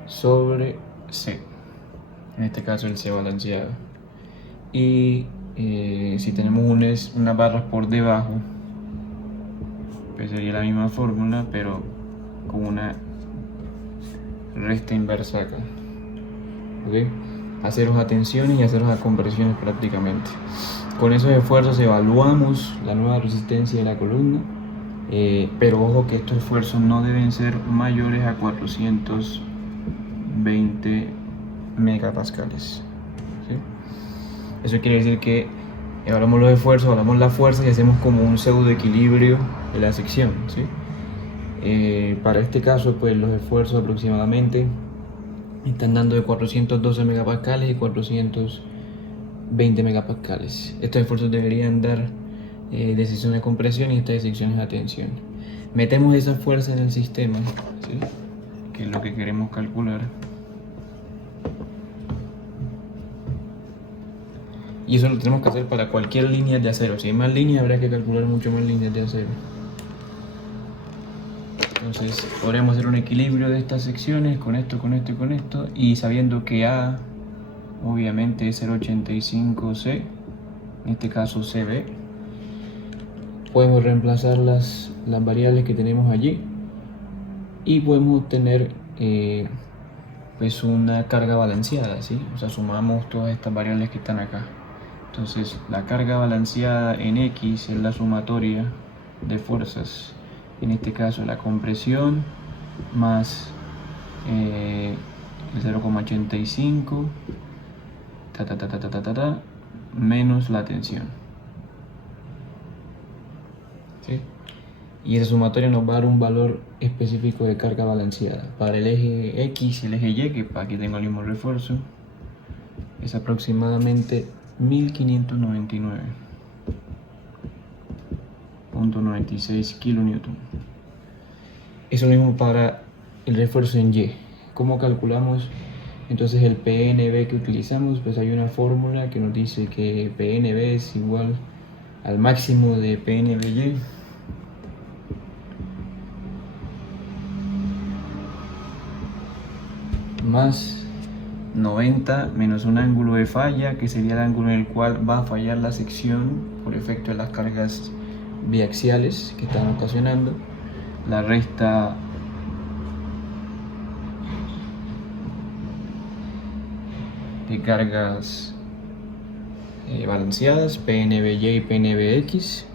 sobre C, en este caso el C balanceado. Y si tenemos unas barras por debajo, pues sería la misma fórmula, pero con una resta inversa acá. ¿Okay? A ceros a tensiones y a ceros a compresiones prácticamente. Con esos esfuerzos evaluamos la nueva resistencia de la columna, pero ojo que estos esfuerzos no deben ser mayores a 420 megapascales. ¿Sí? Eso quiere decir que evaluamos los esfuerzos, evaluamos la fuerza y hacemos como un pseudo equilibrio de la sección, ¿sí? Para este caso, pues los esfuerzos aproximadamente están dando de 412 megapascales y 420 megapascales. Estos esfuerzos deberían dar de secciones de compresión y estas de secciones de tensión. Metemos esa fuerza en el sistema, ¿sí? Que es lo que queremos calcular. Y eso lo tenemos que hacer para cualquier línea de acero. Si hay más líneas, habrá que calcular mucho más líneas de acero. Entonces podríamos hacer un equilibrio de estas secciones con esto, con esto y con esto, y sabiendo que A obviamente es 0,85C, en este caso CB, podemos reemplazar las variables que tenemos allí y podemos obtener pues una carga balanceada, ¿sí? O sea, sumamos todas estas variables que están acá. Entonces la carga balanceada en X es la sumatoria de fuerzas, en este caso la compresión más el 0,85 menos la tensión, ¿sí? Y esa sumatoria nos va a dar un valor específico de carga balanceada para el eje X y el eje Y, que para aquí tengo el mismo refuerzo, es aproximadamente 1599.96 kilonewton. Eso mismo para el refuerzo en Y. ¿Cómo calculamos entonces el PNB que utilizamos? Pues hay una fórmula que nos dice que PNB es igual al máximo de PNBY más 90 menos un ángulo de falla, que sería el ángulo en el cual va a fallar la sección por efecto de las cargas biaxiales que están ocasionando, la resta de cargas balanceadas, PNBY y PNBX,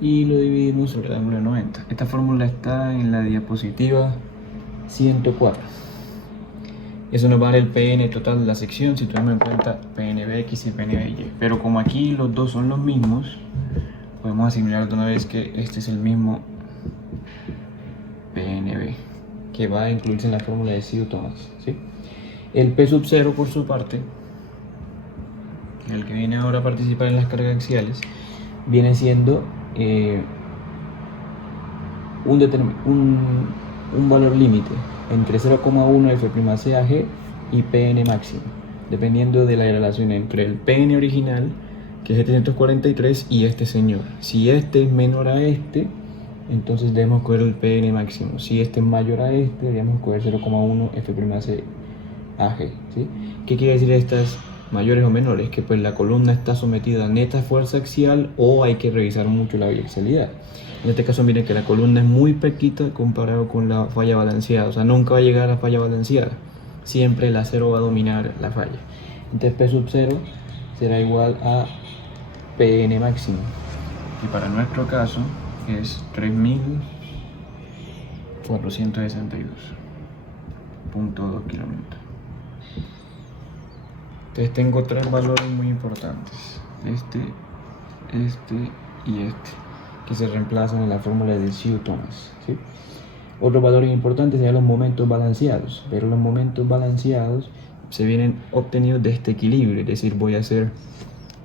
y lo dividimos sobre el ángulo de 90. Esta fórmula está en la diapositiva 104. Eso nos va a dar el PN total de la sección si tenemos en cuenta PNBX y PNBY. Pero como aquí los dos son los mismos, podemos asimilar de una vez que este es el mismo PNB, que va a incluirse en la fórmula de Siu-Thomas, ¿sí? El P sub 0, por su parte, el que viene ahora a participar en las cargas axiales, viene siendo un valor límite entre 0,1 F'Ag y PN máximo, dependiendo de la relación entre el PN original, que es 743, y este señor. Si este es menor a este, entonces debemos coger el PN máximo. Si este es mayor a este, debemos coger 0,1 F'Ag AG, ¿sí? ¿Qué quiere decir estas mayores o menores? Que pues la columna está sometida a neta fuerza axial o hay que revisar mucho la biaxialidad. En este caso miren que la columna es muy pequeñita comparado con la falla balanceada, o sea, nunca va a llegar a la falla balanceada, siempre el acero va a dominar la falla. Entonces P sub 0 será igual a PN máximo, que para nuestro caso es 3.462.2 kilómetros. Entonces tengo tres valores muy importantes, este y este, que se reemplazan en la fórmula de Sue-Thomas, ¿sí? Otros valores importantes serían los momentos balanceados, pero los momentos balanceados se vienen obtenidos de este equilibrio, es decir, voy a hacer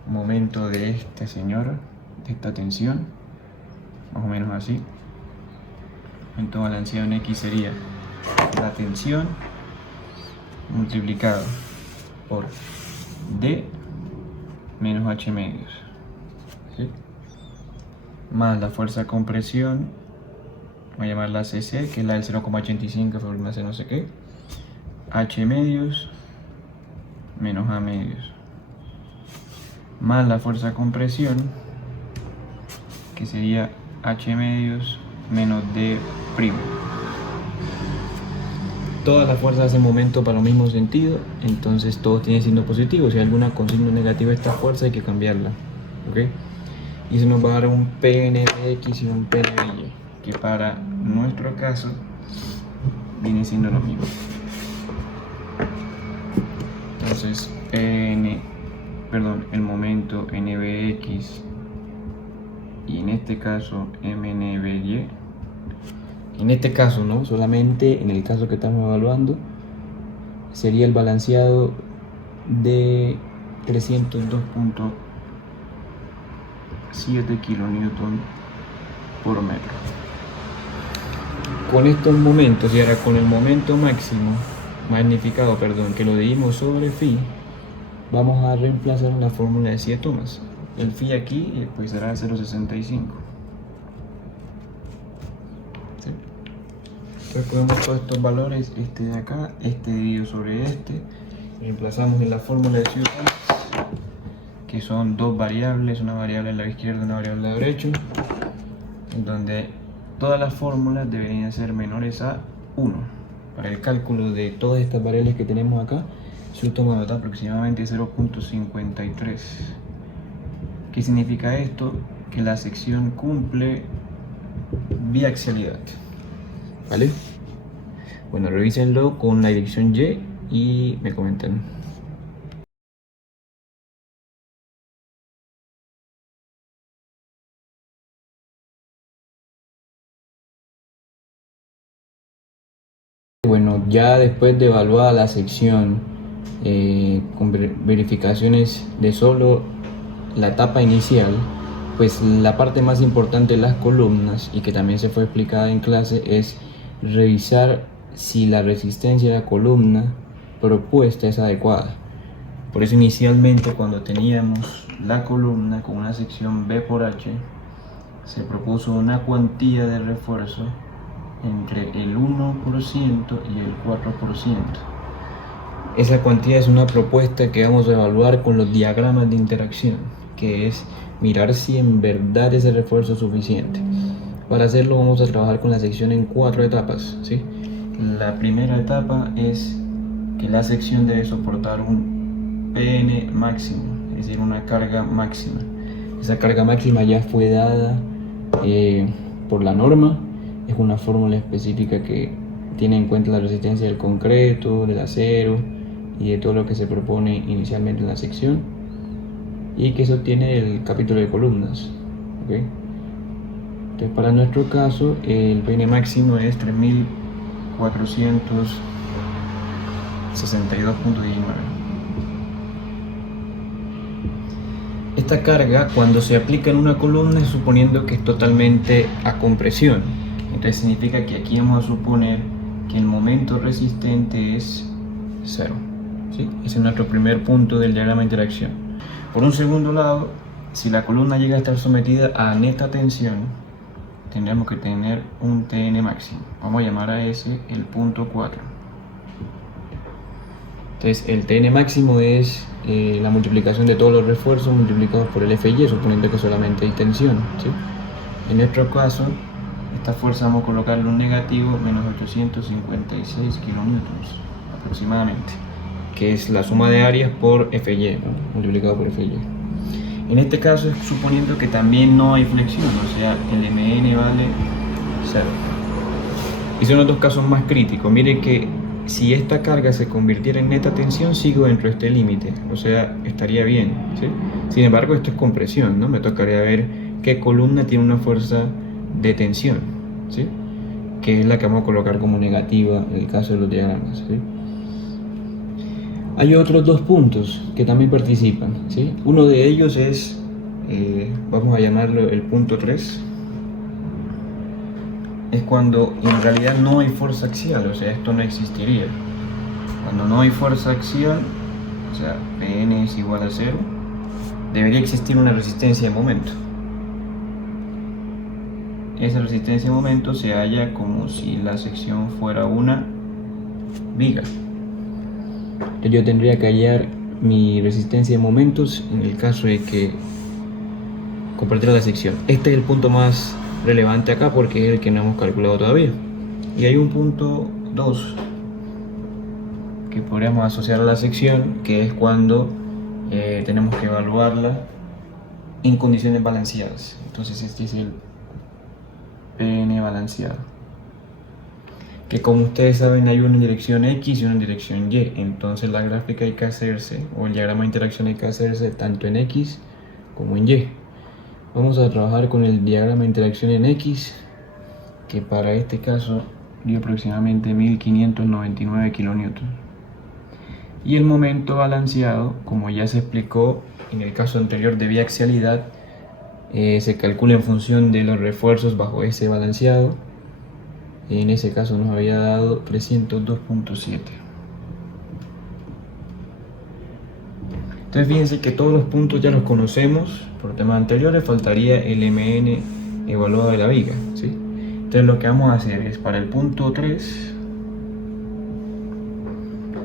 momento de este señor, de esta tensión, más o menos así. Momento balanceado en X sería la tensión multiplicado por D menos H medios, ¿sí? Más la fuerza de compresión, voy a llamarla CC, que es la del 0,85 por más de no sé qué, H medios menos A medios, más la fuerza de compresión, que sería H medios menos D primo. Todas las fuerzas hacen momento para el mismo sentido, entonces todo tiene signo positivo. Si hay alguna con signo negativo de esta fuerza hay que cambiarla, ¿ok? Y eso nos va a dar un PNBX y un PNBY, que para nuestro caso viene siendo lo mismo. Entonces el momento NBX y en este caso MNBY. En este caso, ¿no? Solamente en el caso que estamos evaluando, sería el balanceado de 302.7 kilonewton por metro. Con estos momentos, y ahora con el momento máximo, magnificado, que lo dimos sobre phi, vamos a reemplazar la fórmula de Sue-Thomas. El phi aquí pues será 0,65. ¿Sí? Entonces ponemos todos estos valores, este de acá, este dividido sobre este, reemplazamos en la fórmula de Sue-Thomas, que son dos variables, una variable en la izquierda y una variable en la derecha, en donde todas las fórmulas deberían ser menores a 1. Para el cálculo de todas estas variables que tenemos acá, Sue-Thomas nos da aproximadamente 0,53. ¿Qué significa esto? Que la sección cumple biaxialidad, ¿vale? Bueno, revísenlo con la dirección Y y me comentan. Bueno, ya después de evaluar la sección con verificaciones de solo la etapa inicial, pues la parte más importante de las columnas y que también se fue explicada en clase es revisar si la resistencia de la columna propuesta es adecuada. Por eso inicialmente cuando teníamos la columna con una sección B por H, se propuso una cuantía de refuerzo entre el 1% y el 4%. Esa cuantía es una propuesta que vamos a evaluar con los diagramas de interacción, que es mirar si en verdad ese refuerzo es suficiente. Para hacerlo vamos a trabajar con la sección en 4 etapas, ¿sí? La primera etapa es que la sección debe soportar un PN máximo, es decir, una carga máxima. Esa carga máxima ya fue dada por la norma, es una fórmula específica que tiene en cuenta la resistencia del concreto, del acero y de todo lo que se propone inicialmente en la sección, y que eso tiene el capítulo de columnas, ¿okay? Entonces para nuestro caso el PN máximo es 3.462.19. Esta carga cuando se aplica en una columna es suponiendo que es totalmente a compresión, entonces significa que aquí vamos a suponer que el momento resistente es 0, ¿sí? Ese es nuestro primer punto del diagrama de interacción. Por un segundo lado, si la columna llega a estar sometida a neta tensión, tendremos que tener un TN máximo. Vamos a llamar a ese el punto 4. Entonces el Tn máximo es la multiplicación de todos los refuerzos multiplicados por el Fy, suponiendo que solamente hay tensión, ¿sí? En nuestro caso, esta fuerza vamos a colocarle un negativo menos 856 kilonewtons aproximadamente, que es la suma de áreas por Fy, ¿no? Multiplicado por Fy. En este caso es suponiendo que también no hay flexión, o sea, el Mn vale 0. Y son los dos casos más críticos. Mire que si esta carga se convirtiera en neta tensión, sigo dentro de este límite, o sea, estaría bien, ¿sí? Sin embargo, esto es compresión, ¿no? Me tocaría ver qué columna tiene una fuerza de tensión, ¿sí? Que es la que vamos a colocar como negativa en el caso de los diagramas, ¿sí? Hay otros dos puntos que también participan, ¿sí? Uno de ellos es, vamos a llamarlo el punto 3, es cuando en realidad no hay fuerza axial, o sea, esto no existiría. Cuando no hay fuerza axial, o sea, Pn es igual a 0, debería existir una resistencia de momento. Esa resistencia de momento se halla como si la sección fuera una viga. Yo tendría que hallar mi resistencia de momentos en el caso de que compartiera la sección. Este es el punto más relevante acá porque es el que no hemos calculado todavía. Y hay un punto 2 que podríamos asociar a la sección, que es cuando tenemos que evaluarla en condiciones balanceadas. Entonces este es el Pn balanceado, que como ustedes saben hay una en dirección X y una en dirección Y. Entonces la gráfica hay que hacerse, o el diagrama de interacción hay que hacerse tanto en X como en Y. Vamos a trabajar con el diagrama de interacción en X, que para este caso dio aproximadamente 1599 kilonewtons. Y el momento balanceado, como ya se explicó en el caso anterior de biaxialidad, se calcula en función de los refuerzos bajo ese balanceado. En ese caso nos había dado 302.7. Entonces fíjense que todos los puntos ya los conocemos por temas anteriores, faltaría el Mn evaluado de la viga, ¿sí? Entonces lo que vamos a hacer es, para el punto 3,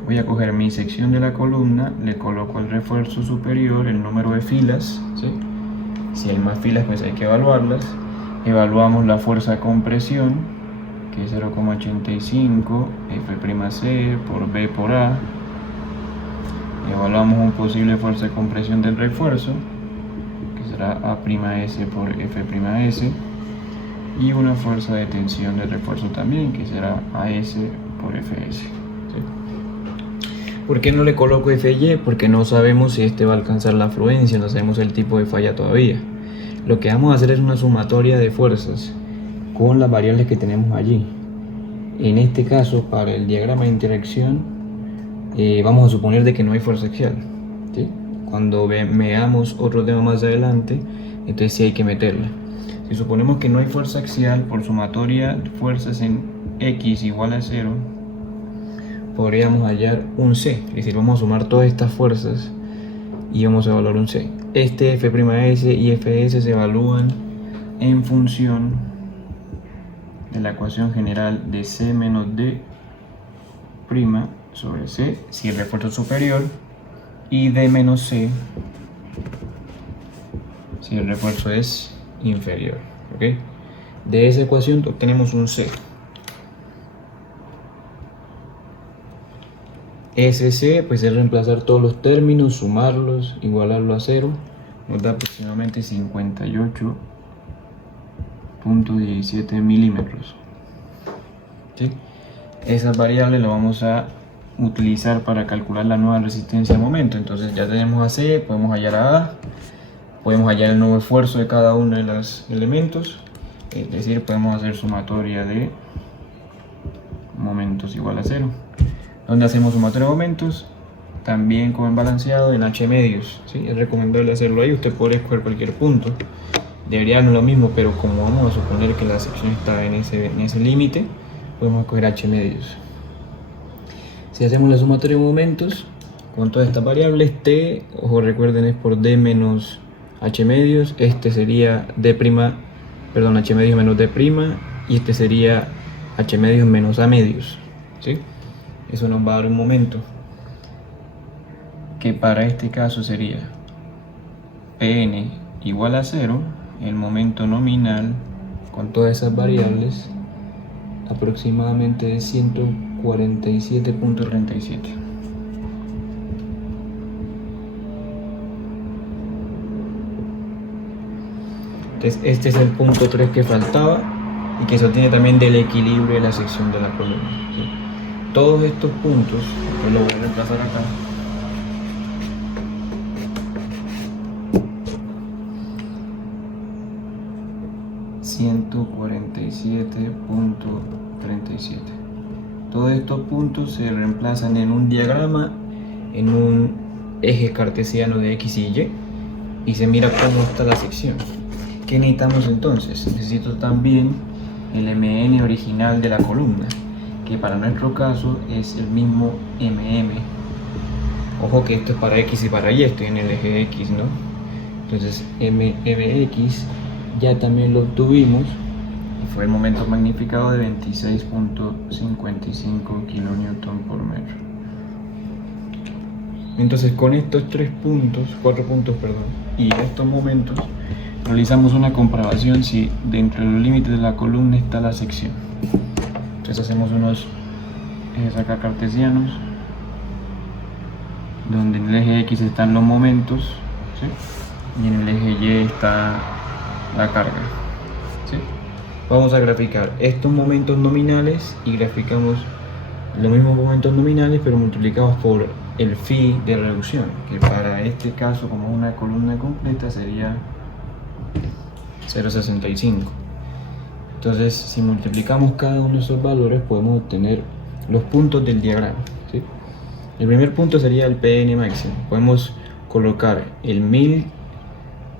voy a coger mi sección de la columna, le coloco el refuerzo superior, el número de filas, ¿sí? Si hay más filas pues hay que evaluarlas. Evaluamos la fuerza de compresión, que es 0,85 F'C por B por A. Evaluamos un posible fuerza de compresión del refuerzo, que será A'S por F'S, y una fuerza de tensión del refuerzo también, que será AS por Fs, ¿sí? ¿Por qué no le coloco Fy? Porque no sabemos si este va a alcanzar la afluencia, no sabemos el tipo de falla todavía. Lo que vamos a hacer es una sumatoria de fuerzas con las variables que tenemos allí. En este caso, para el diagrama de interacción, vamos a suponer de que no hay fuerza axial, ¿sí? Cuando veamos otro tema más adelante, entonces sí hay que meterla. Si suponemos que no hay fuerza axial, por sumatoria de fuerzas en X igual a 0, podríamos hallar un C. Es decir, vamos a sumar todas estas fuerzas y vamos a evaluar un C. Este F'S y Fs se evalúan en función de la ecuación general de C menos D' sobre C, si el refuerzo es superior, y D menos C, si el refuerzo es inferior, ¿ok? De esa ecuación obtenemos un C. Ese C pues es reemplazar todos los términos, sumarlos, igualarlo a 0, nos da aproximadamente 58.17 milímetros, ¿sí? Esas variables las vamos a utilizar para calcular la nueva resistencia de momento. Entonces ya tenemos a C, podemos hallar a A, podemos hallar el nuevo esfuerzo de cada uno de los elementos, es decir, podemos hacer sumatoria de momentos igual a 0. ¿Dónde hacemos sumatoria de momentos? También con el balanceado en H medios, ¿sí? Es recomendable hacerlo ahí, usted puede escoger cualquier punto. Debería no lo mismo, pero como vamos a suponer que la sección está en ese límite, podemos escoger H medios. Si hacemos la sumatoria de momentos con todas estas variables, T, ojo, recuerden, es por D menos H medios, este sería H medios menos D', y este sería H medios menos A medios, ¿sí? Eso nos va a dar un momento. que para este caso sería Pn igual a 0, el momento nominal con todas esas variables aproximadamente de 147.37. Entonces este es el punto 3 que faltaba y que se obtiene también del equilibrio de la sección de la columna, ¿sí? Todos estos puntos, yo lo voy a reemplazar acá, ...147.37. Todos estos puntos se reemplazan en un diagrama, en un eje cartesiano de X y Y se mira cómo está la sección. ¿Qué necesitamos entonces? Necesito también el MN original de la columna, que para nuestro caso es el mismo MM. Ojo que esto es para X y para Y, estoy en el eje X, ¿no? Entonces MX ya también lo obtuvimos y fue el momento magnificado de 26.55 kilonewton por metro. Entonces con estos 4 puntos, y estos momentos realizamos una comprobación si dentro de los límites de la columna está la sección. Entonces hacemos unos ejes acá cartesianos, donde en el eje X están los momentos, ¿sí? Y en el eje Y está la carga, ¿sí? Vamos a graficar estos momentos nominales y graficamos los mismos momentos nominales pero multiplicados por el phi de reducción, que para este caso, como una columna completa, sería 0,65. Entonces, si multiplicamos cada uno de esos valores, podemos obtener los puntos del diagrama, ¿sí? El primer punto sería el Pn máximo. Podemos colocar el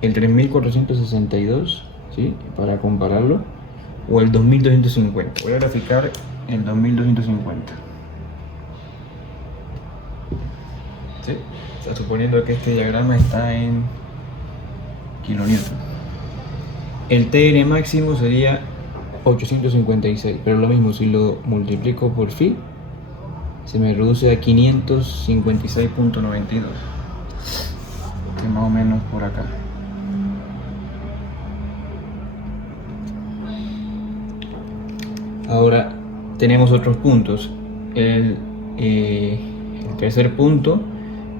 3462, ¿sí? Para compararlo, o el 2250. Voy a graficar el 2250. ¿Sí? O sea, suponiendo que este diagrama está en kilonewton. El Tn máximo sería 856, pero lo mismo, si lo multiplico por phi, se me reduce a 556.92, que más o menos por acá. Ahora tenemos otros puntos. El tercer punto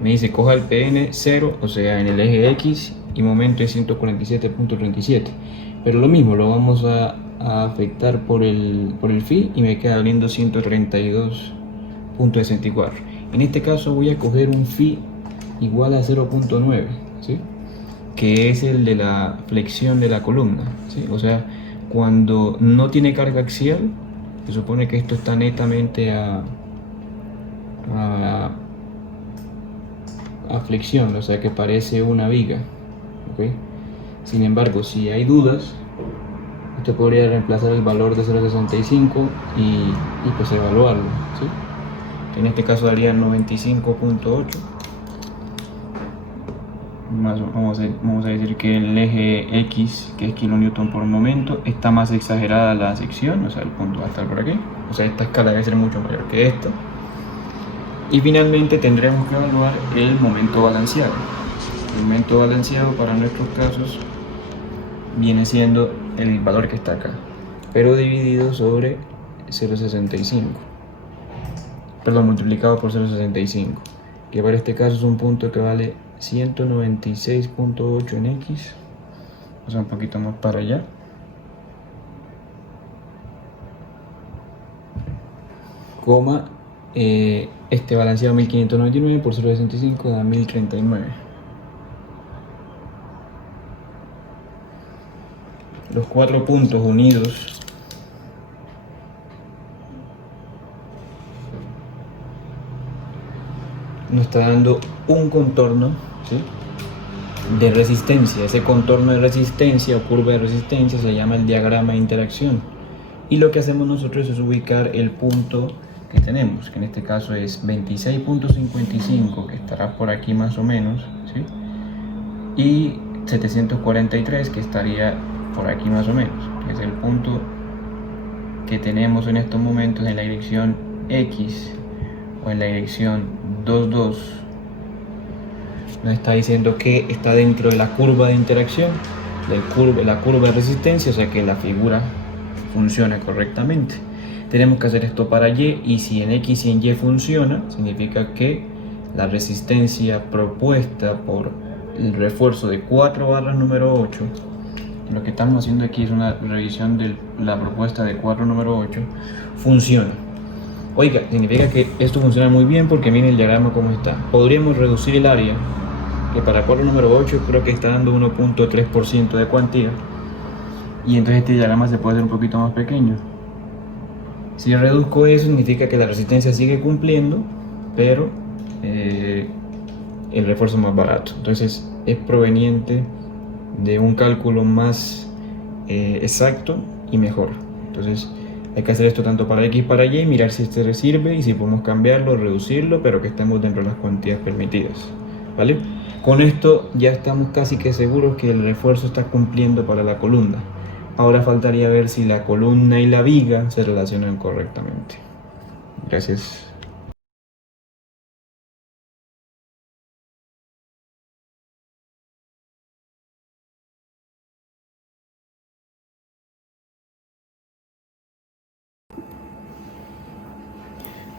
me dice coja el Pn 0, o sea en el eje X, y momento es 147.37, pero lo mismo lo vamos a afectar por el phi y me queda valiendo 132.64. En este caso voy a coger un phi igual a 0.9, ¿sí? Que es el de la flexión de la columna, ¿sí? O sea, cuando no tiene carga axial, se supone que esto está netamente a flexión, o sea que parece una viga, ¿okay? Sin embargo, si hay dudas, usted podría reemplazar el valor de 0.65 y pues evaluarlo, ¿sí? En este caso daría 95.8. Vamos a decir que el eje X, que es kilonewton por momento, está más exagerada la sección, o sea el punto va a estar por aquí, o sea esta escala debe ser mucho mayor que esta. Y finalmente tendremos que evaluar el momento balanceado. El momento balanceado para nuestros casos viene siendo el valor que está acá, pero dividido sobre 0.65, perdón, multiplicado por 0.65, que para este caso es un punto que vale 196.8 en X, o sea un poquito más para allá, coma, este balanceado 1599 por 0.65 da 1039. Los 4 puntos unidos nos está dando un contorno, ¿sí?, de resistencia. Ese contorno de resistencia o curva de resistencia se llama el diagrama de interacción, y lo que hacemos nosotros es ubicar el punto que tenemos, que en este caso es 26.55, que estará por aquí más o menos, ¿sí?, y 743, que estaría por aquí más o menos, que es el punto que tenemos en estos momentos en la dirección X o en la dirección 22 Nos está diciendo que está dentro de la curva de interacción, la curva de resistencia, o sea que la figura funciona correctamente. Tenemos que hacer esto para Y, y si en X y en Y funciona, significa que la resistencia propuesta por el refuerzo de 4 barras número 8, lo que estamos haciendo aquí es una revisión de la propuesta de 4 número 8, funciona. Oiga, significa que esto funciona muy bien porque miren el diagrama como está. Podríamos reducir el área, que para 4 número 8 creo que está dando 1.3% de cuantía, y entonces este diagrama se puede hacer un poquito más pequeño. Si reduzco eso, significa que la resistencia sigue cumpliendo, pero el refuerzo es más barato. Entonces es proveniente de un cálculo más exacto y mejor. Entonces hay que hacer esto tanto para X y para Y, mirar si este sirve y si podemos cambiarlo, reducirlo, pero que estemos dentro de las cuantías permitidas, ¿vale? Con esto ya estamos casi que seguros que el refuerzo está cumpliendo para la columna. Ahora faltaría ver si la columna y la viga se relacionan correctamente. Gracias.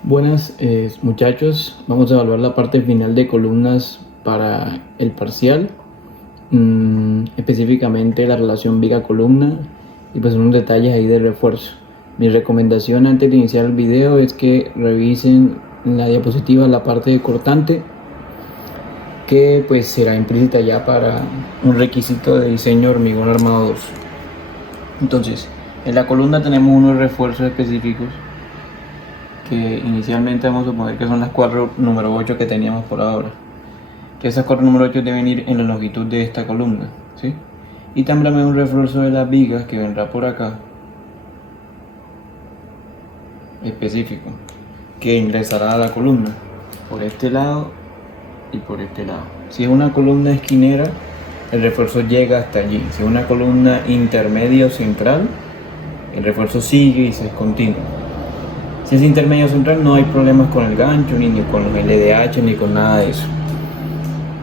Buenas muchachos, vamos a evaluar la parte final de columnas para el parcial, específicamente la relación viga-columna y pues unos detalles ahí de refuerzo. Mi recomendación antes de iniciar el video es que revisen en la diapositiva la parte de cortante, que pues será implícita ya para un requisito de diseño hormigón armado 2. Entonces, en la columna tenemos unos refuerzos específicos que inicialmente vamos a suponer que son las 4 número 8 que teníamos por ahora, que esas 4 número 8 deben ir en la longitud de esta columna, ¿sí? Y también un refuerzo de las vigas que vendrá por acá, específico, que ingresará a la columna por este lado y por este lado. Si es una columna esquinera, el refuerzo llega hasta allí. Si es una columna intermedia o central, el refuerzo sigue y se es continuo. Si es intermedio central, no hay problemas con el gancho, ni con el LDH, ni con nada de eso.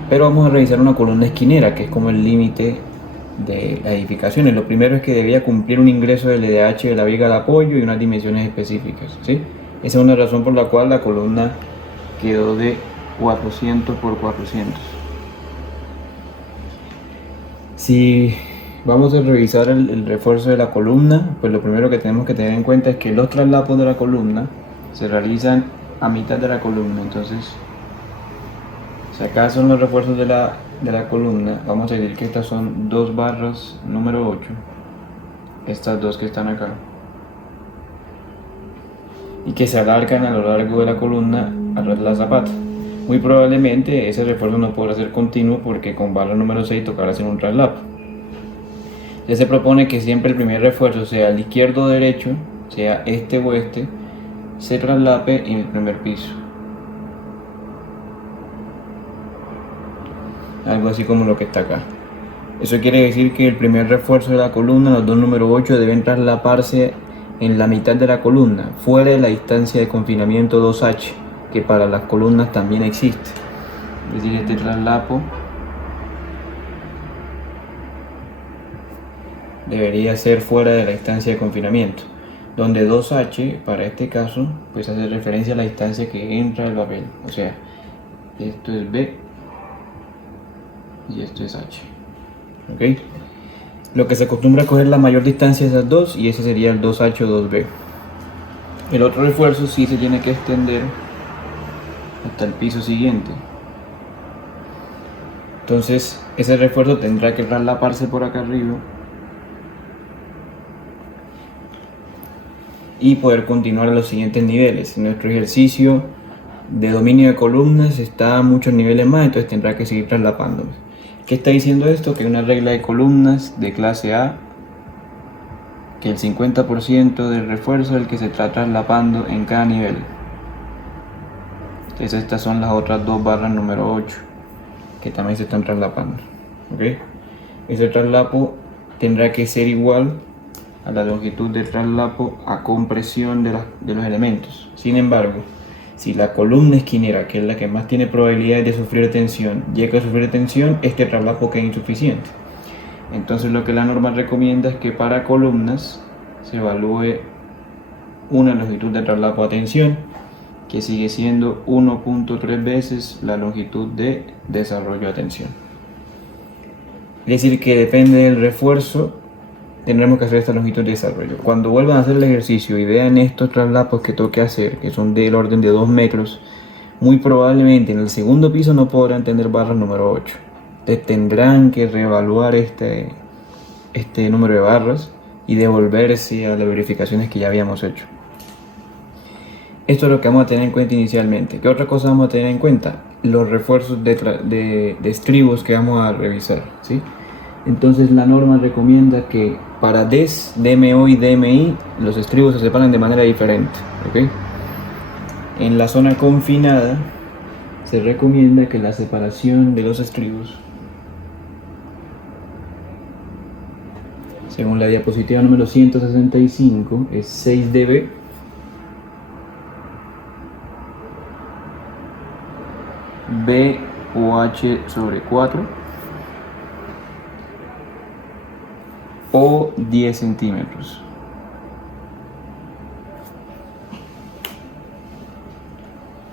Pero vamos a revisar una columna esquinera, que es como el límite de las edificaciones. Lo primero es que debía cumplir un ingreso de LDH de la viga de apoyo y unas dimensiones específicas, ¿sí? Esa es una razón por la cual la columna quedó de 400 por 400. Si vamos a revisar el refuerzo de la columna, pues lo primero que tenemos que tener en cuenta es que los traslapos de la columna se realizan a mitad de la columna. Entonces, si acá son los refuerzos de la columna, vamos a decir que estas son 2 barras número 8, estas dos que están acá, y que se alargan a lo largo de la columna a la zapata. Muy probablemente ese refuerzo no podrá ser continuo porque con barra número 6 tocará hacer un traslapo. Ya se propone que siempre el primer refuerzo, sea el izquierdo o derecho, sea este o este, se traslape en el primer piso. Algo así como lo que está acá. Eso quiere decir que el primer refuerzo de la columna, los dos número 8, deben traslaparse en la mitad de la columna, fuera de la distancia de confinamiento 2H, que para las columnas también existe. Es decir, este traslapo debería ser fuera de la distancia de confinamiento, donde 2H para este caso pues hace referencia a la distancia que entra el papel, o sea, esto es B y esto es H, ¿ok? Lo que se acostumbra a coger la mayor distancia de esas dos, y ese sería el 2H o 2B. El otro refuerzo sí se tiene que extender hasta el piso siguiente. Entonces ese refuerzo tendrá que traslaparse por acá arriba y poder continuar a los siguientes niveles. Nuestro ejercicio de dominio de columnas está a muchos niveles más, entonces tendrá que seguir traslapándose. ¿Qué está diciendo esto? Que una regla de columnas de clase A, que el 50% del refuerzo es el que se está traslapando en cada nivel. Entonces estas son las otras 2 barras número 8 que también se están traslapando, ¿okay? Ese traslapo tendrá que ser igual a la longitud del traslapo a compresión de los elementos. Sin embargo, Si la columna esquinera, que es la que más tiene probabilidades de sufrir tensión, llega a sufrir tensión, este traslapo queda insuficiente. Entonces lo que la norma recomienda es que para columnas se evalúe una longitud de traslapo a tensión, que sigue siendo 1.3 veces la longitud de desarrollo a tensión. Es decir, que depende del refuerzo, tendremos que hacer esta longitud de desarrollo. Cuando vuelvan a hacer el ejercicio y vean estos traslapos que tengo que hacer, que son del orden de 2 metros, muy probablemente en el segundo piso no podrán tener barras número 8. Entonces tendrán que reevaluar este número de barras y devolverse a las verificaciones que ya habíamos hecho. Esto es lo que vamos a tener en cuenta inicialmente. ¿Qué otra cosa vamos a tener en cuenta? Los refuerzos de estribos que vamos a revisar, ¿sí? Entonces la norma recomienda que para DMO y DMI los estribos se separan de manera diferente, ¿ok? En la zona confinada se recomienda que la separación de los estribos, según la diapositiva número 165, es 6 dB BOH/4 o 10 centímetros.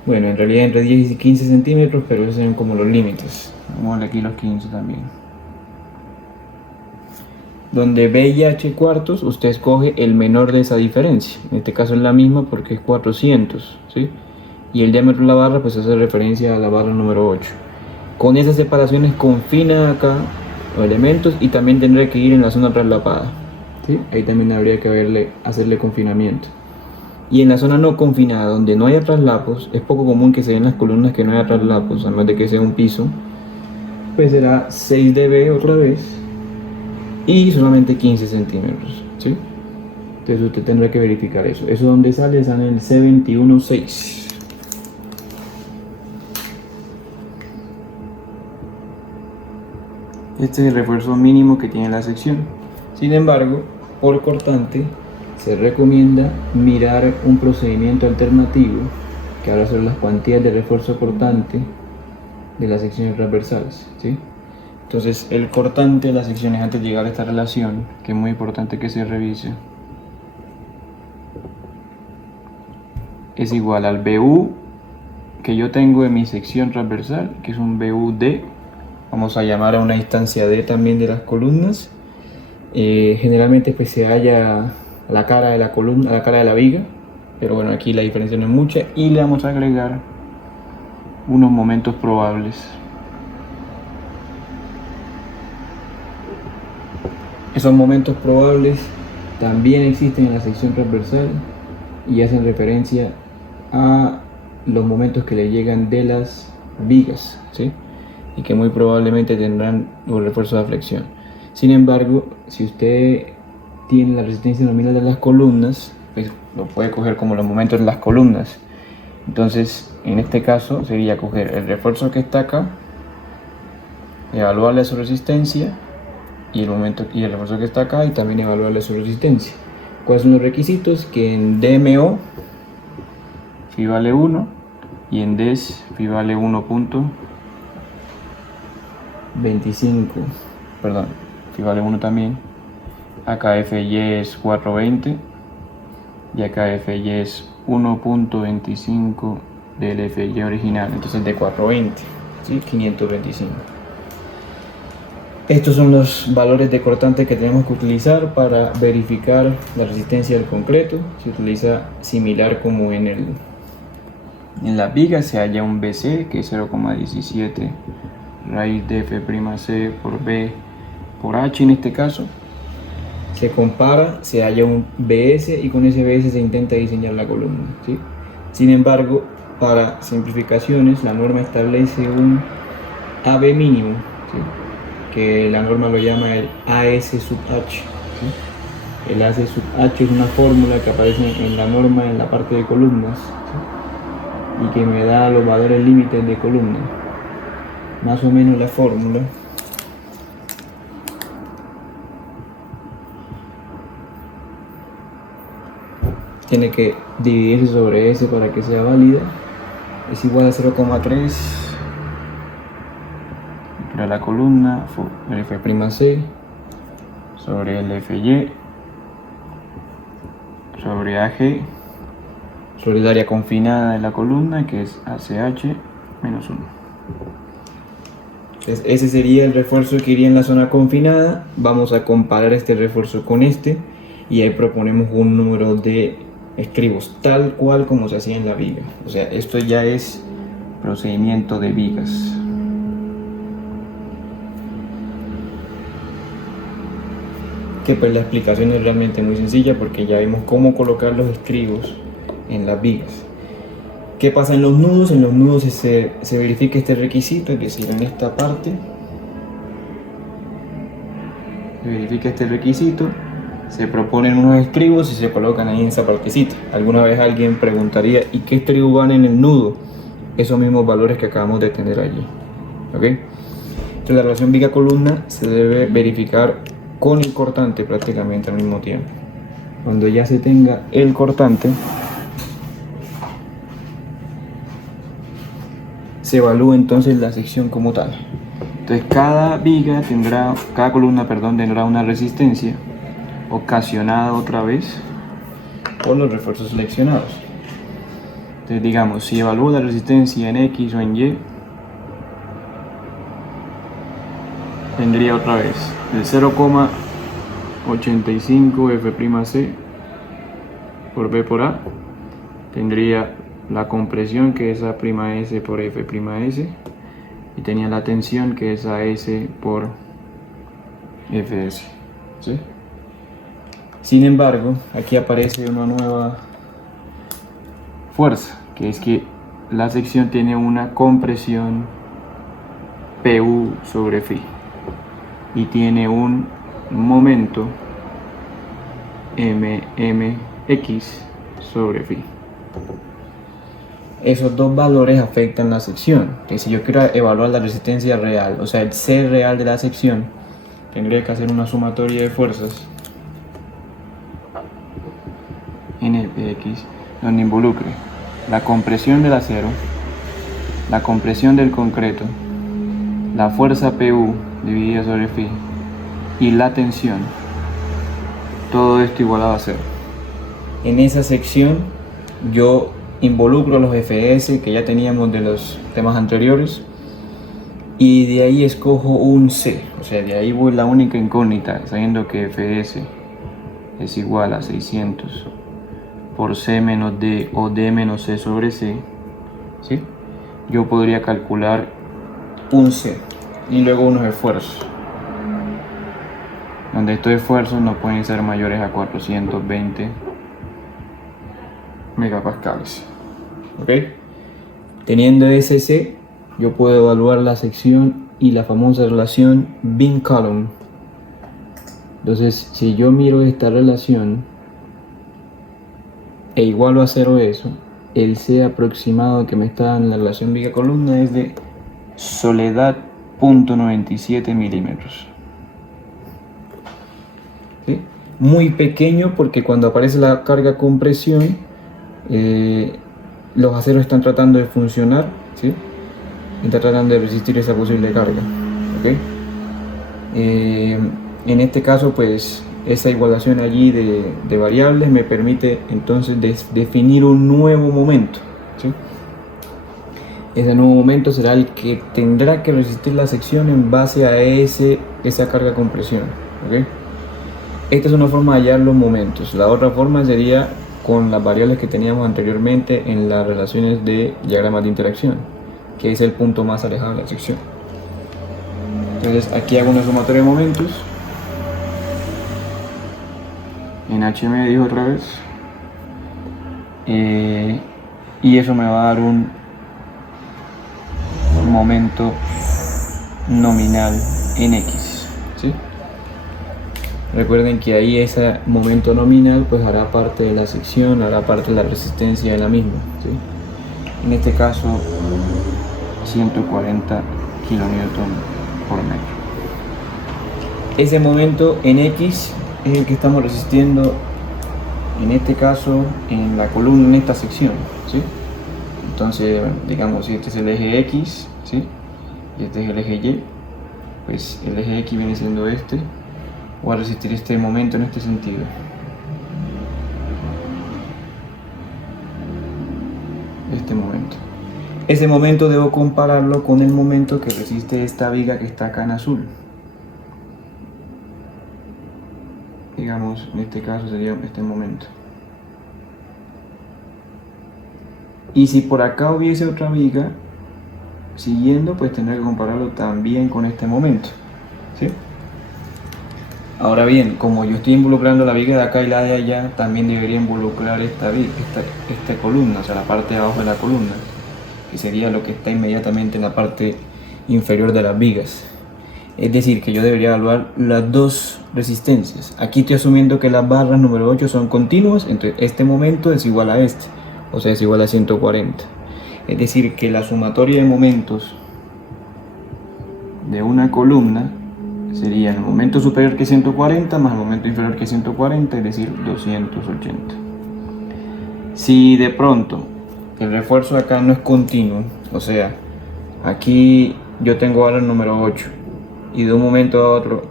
Bueno, en realidad entre 10 y 15 centímetros, pero esos serían como los límites. Vamos a aquí los 15 también. Donde B y H cuartos, usted escoge el menor de esa diferencia. En este caso es la misma porque es 400, ¿sí? Y el diámetro de la barra pues hace referencia a la barra número 8. Con esas separaciones confina acá los elementos y también tendré que ir en la zona traslapada, ¿sí? Ahí también habría que hacerle confinamiento. Y en la zona no confinada, donde no haya traslapos, es poco común que se den las columnas que no haya traslapos, a menos de que sea un piso, pues será 6 dB otra vez y solamente 15 centímetros, ¿sí? Entonces usted tendrá que verificar eso. Eso donde sale en el C216. Este es el refuerzo mínimo que tiene la sección. Sin embargo, por cortante, se recomienda mirar un procedimiento alternativo que habla sobre las cuantías de refuerzo cortante de las secciones transversales, ¿sí? Entonces, el cortante de las secciones antes de llegar a esta relación, que es muy importante que se revise, es igual al BU que yo tengo en mi sección transversal, que es un BUD. Vamos a llamar a una distancia D también de las columnas. Generalmente pues se halla la cara de la columna, la cara de la viga, pero bueno, aquí la diferencia no es mucha, y le vamos a agregar unos momentos probables. Esos momentos probables también existen en la sección transversal y hacen referencia a los momentos que le llegan de las vigas, ¿sí? Y que muy probablemente tendrán un refuerzo de flexión. Sin embargo, si usted tiene la resistencia nominal de las columnas, pues lo puede coger como los momentos de las columnas. Entonces, en este caso sería coger el refuerzo que está acá, evaluarle su resistencia y el refuerzo que está acá y también evaluarle su resistencia. ¿Cuáles son los requisitos? Que en DMO phi vale 1 y en DES phi vale 1.25, perdón, phi vale 1 también. Acá FY es 420 y acá FY es 1.25 del FY original, entonces de 420, ¿sí? 525. Estos son los valores de cortante que tenemos que utilizar para verificar la resistencia del concreto. Se utiliza similar como en la viga, se halla un BC que es 0,17 raíz de F'C por B por H en este caso. Se compara, se halla un BS y con ese BS se intenta diseñar la columna, ¿sí? Sin embargo, para simplificaciones, la norma establece un AB mínimo, ¿sí? Que la norma lo llama el AS sub H, ¿sí? El AS sub H es una fórmula que aparece en la norma en la parte de columnas, ¿sí? Y que me da los valores límites de columna. Más o menos la fórmula tiene que dividirse sobre S para que sea válida, es igual a 0,3 para la columna el F'C sobre el Fy sobre AG sobre el área confinada de la columna, que es ACH menos 1. Entonces ese sería el refuerzo que iría en la zona confinada. Vamos a comparar este refuerzo con este y ahí proponemos un número de estribos tal cual como se hacía en la viga. O sea, esto ya es procedimiento de vigas. Que pues la explicación es realmente muy sencilla porque ya vimos cómo colocar los estribos en las vigas. ¿Qué pasa en los nudos? En los nudos se verifica este requisito, es decir, en esta parte se verifica este requisito, se proponen unos estribos y se colocan ahí en esa partecita. Alguna vez alguien preguntaría, ¿y qué estribos van en el nudo? Esos mismos valores que acabamos de tener allí. ¿Ok? Entonces la relación viga-columna se debe verificar con el cortante prácticamente al mismo tiempo. Cuando ya se tenga el cortante, se evalúa entonces la sección como tal. Entonces cada columna tendrá una resistencia ocasionada otra vez por los refuerzos seleccionados. Entonces digamos, si evalúo la resistencia en X o en Y, tendría otra vez el 0,85 F'C por B por A, tendría la compresión que es A'S por F'S y tenía la tensión que es AS por Fs. ¿Sí? Sin embargo, aquí aparece una nueva fuerza, que es que la sección tiene una compresión Pu sobre Φ y tiene un momento Mmx sobre Φ. Esos dos valores afectan la sección. Que si yo quiero evaluar la resistencia real, o sea el C real de la sección, tendría que hacer una sumatoria de fuerzas Npx, donde involucre la compresión del acero, la compresión del concreto, la fuerza Pu dividida sobre Φ y la tensión. Todo esto igualado a 0. En esa sección yo involucro los Fs que ya teníamos de los temas anteriores y de ahí escojo un C, o sea, de ahí voy la única incógnita, sabiendo que Fs es igual a 600 por C menos D o D menos C sobre C, ¿sí? Yo podría calcular un C y luego unos esfuerzos, donde estos esfuerzos no pueden ser mayores a 420 megapascales. ¿Ok? Teniendo ese C, yo puedo evaluar la sección y la famosa relación beam-column. Entonces, si yo miro esta relación e igualo a 0 eso, el C aproximado que me está dando la relación viga-columna es de soledad 0.97 milímetros. ¿Sí? Muy pequeño porque cuando aparece la carga compresión, los aceros están tratando de funcionar, ¿sí? Están tratando de resistir esa posible carga. ¿Okay? En este caso, pues esa igualación allí de variables me permite entonces definir un nuevo momento, ¿sí? Ese nuevo momento será el que tendrá que resistir la sección en base a esa carga compresión. ¿Okay? Esta es una forma de hallar los momentos. La otra forma sería con las variables que teníamos anteriormente en las relaciones de diagramas de interacción, que es el punto más alejado de la sección. Entonces aquí hago una sumatoria de momentos en HM, dijo otra vez, y eso me va a dar un momento nominal en X, ¿sí? Recuerden que ahí ese momento nominal pues hará parte de la sección, hará parte de la resistencia de la misma, ¿sí? En este caso 140 kN por metro. Ese momento en X es el que estamos resistiendo en este caso en la columna, en esta sección, ¿sí? Entonces, bueno, digamos, si este es el eje X, ¿sí? Y este es el eje Y, pues el eje X viene siendo este. Voy a resistir este momento en este sentido. Este momento. Ese momento debo compararlo con el momento que resiste esta viga que está acá en azul. Digamos, en este caso sería este momento. Y si por acá hubiese otra viga siguiendo, pues tendré que compararlo también con este momento, ¿sí? Ahora bien, como yo estoy involucrando la viga de acá y la de allá, también debería involucrar esta columna, o sea, la parte de abajo de la columna, que sería lo que está inmediatamente en la parte inferior de las vigas. Es decir, que yo debería evaluar las dos resistencias. Aquí estoy asumiendo que las barras número 8 son continuas, entonces este momento es igual a este, o sea, es igual a 140. Es decir, que la sumatoria de momentos de una columna sería el momento superior que 140 más el momento inferior que 140, es decir, 280. Si de pronto el refuerzo acá no es continuo, o sea, aquí yo tengo ahora el número 8 y de un momento a otro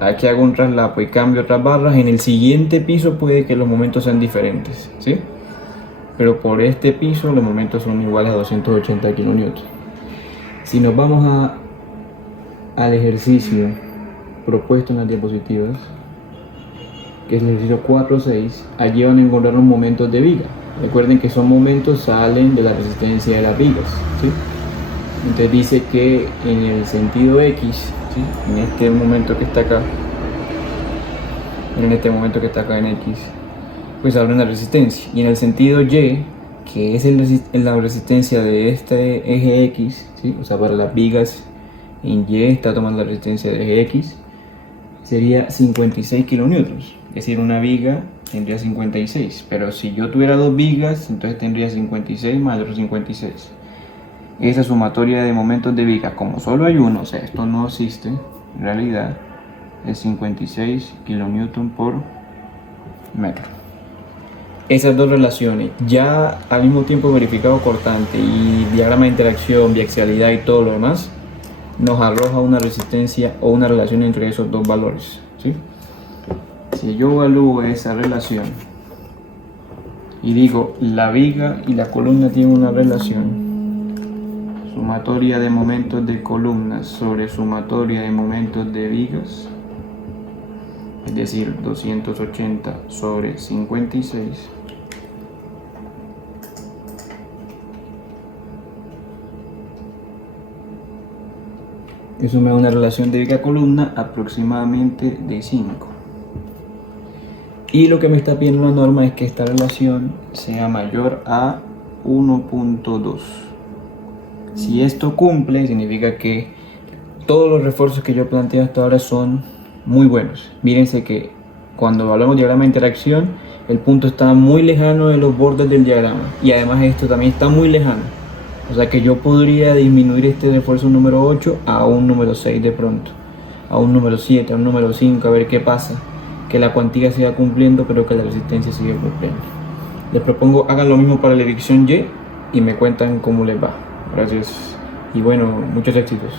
aquí hago un traslapo y cambio otras barras, en el siguiente piso puede que los momentos sean diferentes, ¿sí? Pero por este piso los momentos son iguales a 280 kN. Si nos vamos al ejercicio propuesto en las diapositivas, que es el ejercicio 4.6, allí van a encontrar los momentos de viga. Recuerden que esos momentos salen de la resistencia de las vigas, ¿sí? Entonces dice que en el sentido X, ¿sí? En este momento que está acá, en X, pues habla de la resistencia. Y en el sentido Y, que es la resistencia de este eje X, ¿sí? O sea, para las vigas en Y está tomando la resistencia del eje X, sería 56 kilonewtons. Es decir, una viga tendría 56, pero si yo tuviera dos vigas, entonces tendría 56 más el otro 56. Esa sumatoria de momentos de viga, como solo hay uno, o sea, esto no existe, en realidad, es 56 kilonewton por metro. Esas dos relaciones, ya al mismo tiempo verificado cortante y diagrama de interacción, biaxialidad y todo lo demás, nos arroja una resistencia o una relación entre esos dos valores, ¿sí? Si yo evalúo esa relación y digo la viga y la columna tienen una relación, sumatoria de momentos de columnas sobre sumatoria de momentos de vigas, es decir, 280 sobre 56, eso me da una relación de viga-columna aproximadamente de 5. Y lo que me está pidiendo la norma es que esta relación sea mayor a 1.2. Si esto cumple, significa que todos los refuerzos que yo planteé hasta ahora son muy buenos. Mírense que cuando hablamos de diagrama de interacción, el punto está muy lejano de los bordes del diagrama. Y además esto también está muy lejano. O sea que yo podría disminuir este refuerzo número 8 a un número 6 de pronto, a un número 7, a un número 5, a ver qué pasa. Que la cuantía siga cumpliendo, pero que la resistencia siga cumpliendo. Les propongo hagan lo mismo para la elección Y y me cuentan cómo les va. Gracias y bueno, muchos éxitos.